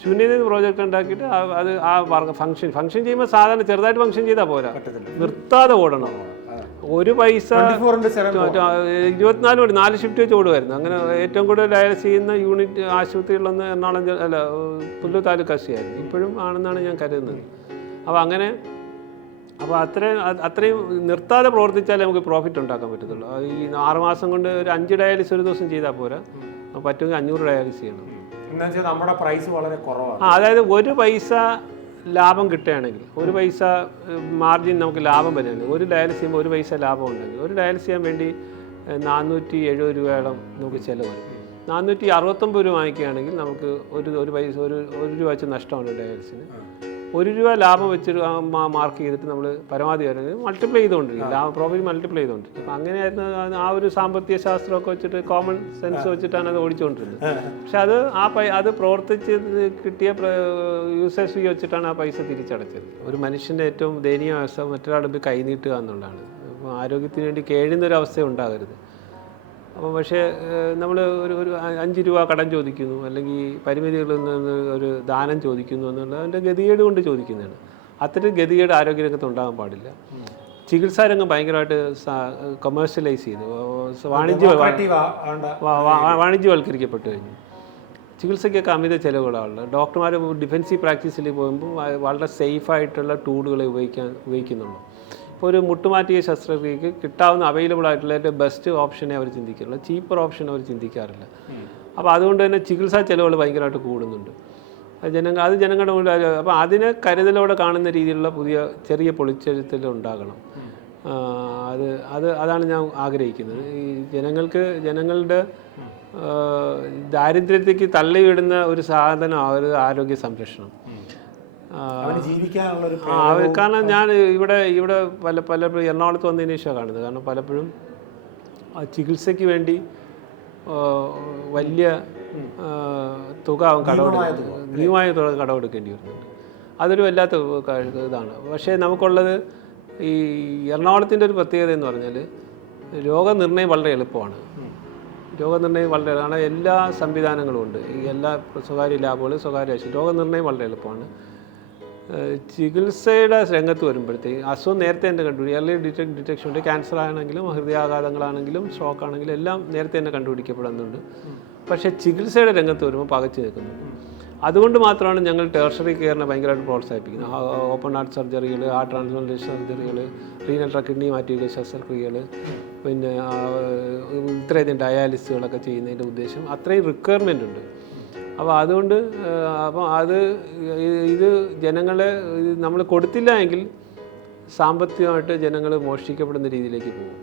ശൂന്യതയിൽ നിന്ന് പ്രോജക്റ്റ് ഉണ്ടാക്കിയിട്ട് അത് ആ ഫംഗ്ഷൻ ഫംഗ്ഷൻ ചെയ്യുമ്പോൾ സാധാരണ ചെറുതായിട്ട് ഫംഗ്ഷൻ ചെയ്താൽ പോരാ. നിർത്താതെ ഓടണം. ഒരു പൈസ ഇരുപത്തിനാല് മണി നാല് ഷിഫ്റ്റ് വെച്ച് ഓടുമായിരുന്നു. അങ്ങനെ ഏറ്റവും കൂടുതൽ ഡയാലിസ് ചെയ്യുന്ന യൂണിറ്റ് ആശുപത്രികളൊന്ന് എറണാകുളം അല്ല പുല്ലൂർ താലൂക്ക് ആശുപത്രിയായിരുന്നു ഇപ്പോഴും ആണെന്നാണ് ഞാൻ കരുതുന്നത്. അപ്പോൾ അങ്ങനെ അപ്പോൾ അത്രയും അത് അത്രയും നിർത്താതെ പ്രവർത്തിച്ചാലേ നമുക്ക് പ്രോഫിറ്റ് ഉണ്ടാക്കാൻ പറ്റത്തുള്ളൂ. അത് ഈ ആറുമാസം കൊണ്ട് ഒരു അഞ്ച് ഡയാലിസ് ഒരു ദിവസം ചെയ്താൽ പോരാ. പറ്റുമെങ്കിൽ അഞ്ഞൂറ് ഡയാലിസ് ചെയ്യണം. എന്നുവെച്ചാൽ നമ്മുടെ പ്രൈസ് വളരെ കുറവാണ്. ആ അതായത് ഒരു പൈസ ലാഭം കിട്ടുകയാണെങ്കിൽ ഒരു പൈസ മാർജിൻ നമുക്ക് ലാഭം വരുന്നത് ഒരു ഡയാലിസ് ചെയ്യുമ്പോൾ ഒരു പൈസ ലാഭം ഉണ്ടെങ്കിൽ ഒരു ഡയാലിസ് ചെയ്യാൻ വേണ്ടി നാനൂറ്റി എഴുപത് രൂപയോളം നമുക്ക് ചിലവ് വരും. നാനൂറ്റി അറുപത്തൊമ്പത് രൂപ വാങ്ങിക്കുകയാണെങ്കിൽ നമുക്ക് ഒരു ഒരു പൈസ ഒരു ഒരു രൂപ വെച്ച് നഷ്ടമാണ് ഡയാലിസിന് ഒരു രൂപ ലാഭം വെച്ചൊരു മാർക്ക് ചെയ്തിട്ട് നമ്മൾ പരമാവധി വരുന്നത് മൾട്ടിപ്ലൈ ചെയ്തുകൊണ്ടിരിക്കും ലാഭം പ്രോഫിറ്റ് മൾട്ടിപ്ലൈ ചെയ്തുകൊണ്ടിരിക്കും അപ്പം അങ്ങനെയായിരുന്നു ആ ഒരു സാമ്പത്തിക ശാസ്ത്രമൊക്കെ വെച്ചിട്ട് കോമൺ സെൻസ് വെച്ചിട്ടാണ് അത് ഓടിച്ചുകൊണ്ടിരുന്നത്. പക്ഷെ അത് ആ പൈ അത് പ്രവർത്തിച്ച് കിട്ടിയ യൂസേഴ്സ് ഫീ വെച്ചിട്ടാണ് ആ പൈസ തിരിച്ചടച്ചത്. ഒരു മനുഷ്യന്റെ ഏറ്റവും ദയനീയ അവസ്ഥ മറ്റൊരാളുടെ കൈനീട്ടുക എന്നുള്ളതാണ്. ആരോഗ്യത്തിന് വേണ്ടി കേഴുന്നൊരവസ്ഥ ഉണ്ടാകരുത്. അപ്പോൾ പക്ഷേ നമ്മൾ ഒരു ഒരു അഞ്ച് രൂപ കടം ചോദിക്കുന്നു അല്ലെങ്കിൽ പരിമിതികളിൽ നിന്ന് ഒരു ദാനം ചോദിക്കുന്നു എന്നുള്ളത് അതിന്റെ ഗതികേട് കൊണ്ട് ചോദിക്കുന്നതാണ്. അത്തരം ഗതികേട് ആരോഗ്യരംഗത്ത് ഉണ്ടാകാൻ പാടില്ല. ചികിത്സാരംഗം ഭയങ്കരമായിട്ട് കൊമേഴ്ഷ്യലൈസ് ചെയ്തു. വാണിജ്യ വാണിജ്യവൽക്കരിക്കപ്പെട്ടു കഴിഞ്ഞു. ചികിത്സയ്ക്കൊക്കെ അമിത ചിലവുകളാണ് ഡോക്ടർമാർ ഡിഫൻസീവ് പ്രാക്ടീസിൽ പോകുമ്പോൾ വളരെ സേഫായിട്ടുള്ള ടൂളുകളെ ഉപയോഗിക്കാൻ ഉപയോഗിക്കുന്നുള്ളൂ ഇപ്പോൾ ഒരു മുട്ടുമാറ്റിയ ശസ്ത്രക്രിയക്ക് കിട്ടാവുന്ന അവൈലബിൾ ആയിട്ടുള്ള ഏറ്റവും ബെസ്റ്റ് ഓപ്ഷനെ അവർ ചിന്തിക്കാറുള്ളൂ ചീപ്പർ ഓപ്ഷൻ അവർ ചിന്തിക്കാറില്ല. അപ്പോൾ അതുകൊണ്ട് തന്നെ ചികിത്സാ ചിലവുകൾ ഭയങ്കരമായിട്ട് കൂടുന്നുണ്ട്. ജനങ്ങൾ അത് ജനങ്ങളുടെ മുന്നിൽ അപ്പോൾ അതിനെ കരുതലോടെ കാണുന്ന രീതിയിലുള്ള പുതിയ ചെറിയ പൊളിച്ചെഴുത്തിൽ ഉണ്ടാകണം. അത് അത് അതാണ് ഞാൻ ആഗ്രഹിക്കുന്നത്. ഈ ജനങ്ങൾക്ക് ജനങ്ങളുടെ ദാരിദ്ര്യത്തേക്ക് തള്ളിവിടുന്ന ഒരു സാധനം ഒരു ആരോഗ്യ സംരക്ഷണം. കാരണം ഞാൻ ഇവിടെ ഇവിടെ പല പലപ്പോഴും എറണാകുളത്ത് വന്നതിന് ശേഷമാണ് കാണുന്നത്. കാരണം പലപ്പോഴും ചികിത്സയ്ക്ക് വേണ്ടി വലിയ തുക അവൻ കടമെടുക്കും ഭീമമായ തുക കടമെടുക്കേണ്ടി വരുന്നുണ്ട്. അതൊരു വല്ലാത്ത ഇതാണ്. പക്ഷേ നമുക്കുള്ളത് ഈ എറണാകുളത്തിന്റെ ഒരു പ്രത്യേകത എന്ന് പറഞ്ഞാൽ രോഗനിർണയം വളരെ എളുപ്പമാണ്. രോഗനിർണയം വളരെ കാരണം എല്ലാ സംവിധാനങ്ങളും ഉണ്ട്. ഈ എല്ലാ സ്വകാര്യ ലാബുകളും സ്വകാര്യ ആശുപത്രി രോഗനിർണയം വളരെ എളുപ്പമാണ്. ചികിത്സയുടെ രംഗത്ത് വരുമ്പോഴത്തേക്ക് അസുഖം നേരത്തെ തന്നെ കണ്ടുപിടിക്കും ഏർലി ഡിറ്റക് ഡിറ്റക്ഷൻ ഉണ്ട്. ക്യാൻസർ ആണെങ്കിലും ഹൃദയാഘാതങ്ങളാണെങ്കിലും സ്ട്രോക്ക് ആണെങ്കിലും എല്ലാം നേരത്തെ തന്നെ കണ്ടുപിടിക്കപ്പെടുന്നുണ്ട്. പക്ഷേ ചികിത്സയുടെ രംഗത്ത് വരുമ്പോൾ പകച്ചു നിൽക്കുന്നു. അതുകൊണ്ട് മാത്രമാണ് ഞങ്ങൾ ടേർഷറി കെയറിനെ ഭയങ്കരമായിട്ട് പ്രോത്സാഹിപ്പിക്കുന്നത്. ഓപ്പൺ ഹാർട്ട് സർജറികൾ ഹാർട്ട് ട്രാൻസ്പ്ലാന്റേഷൻ സർജറികൾ റീനൽ കിഡ്നി മാറ്റിവെക്കുക ശസ്ത്രക്രിയകൾ പിന്നെ ആ, ഇത്രയധികം ഡയാലിസിസുകളൊക്കെ ചെയ്യുന്നതിന്റെ ഉദ്ദേശം അത്രയും റിക്വയർമെന്റ് ഉണ്ട്. അപ്പോൾ അതുകൊണ്ട് അപ്പോൾ അത് ഇത് ജനങ്ങളെ നമ്മൾ കൊടുത്തില്ല എങ്കിൽ സാമ്പത്തികമായിട്ട് ജനങ്ങൾ മോഷ്ടിക്കപ്പെടുന്ന രീതിയിലേക്ക് പോകും.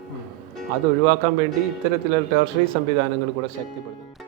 അത് ഒഴിവാക്കാൻ വേണ്ടി ഇത്തരത്തിലുള്ള ടേർഷറി സംവിധാനങ്ങൾ കൂടെ ശക്തിപ്പെടുത്തും.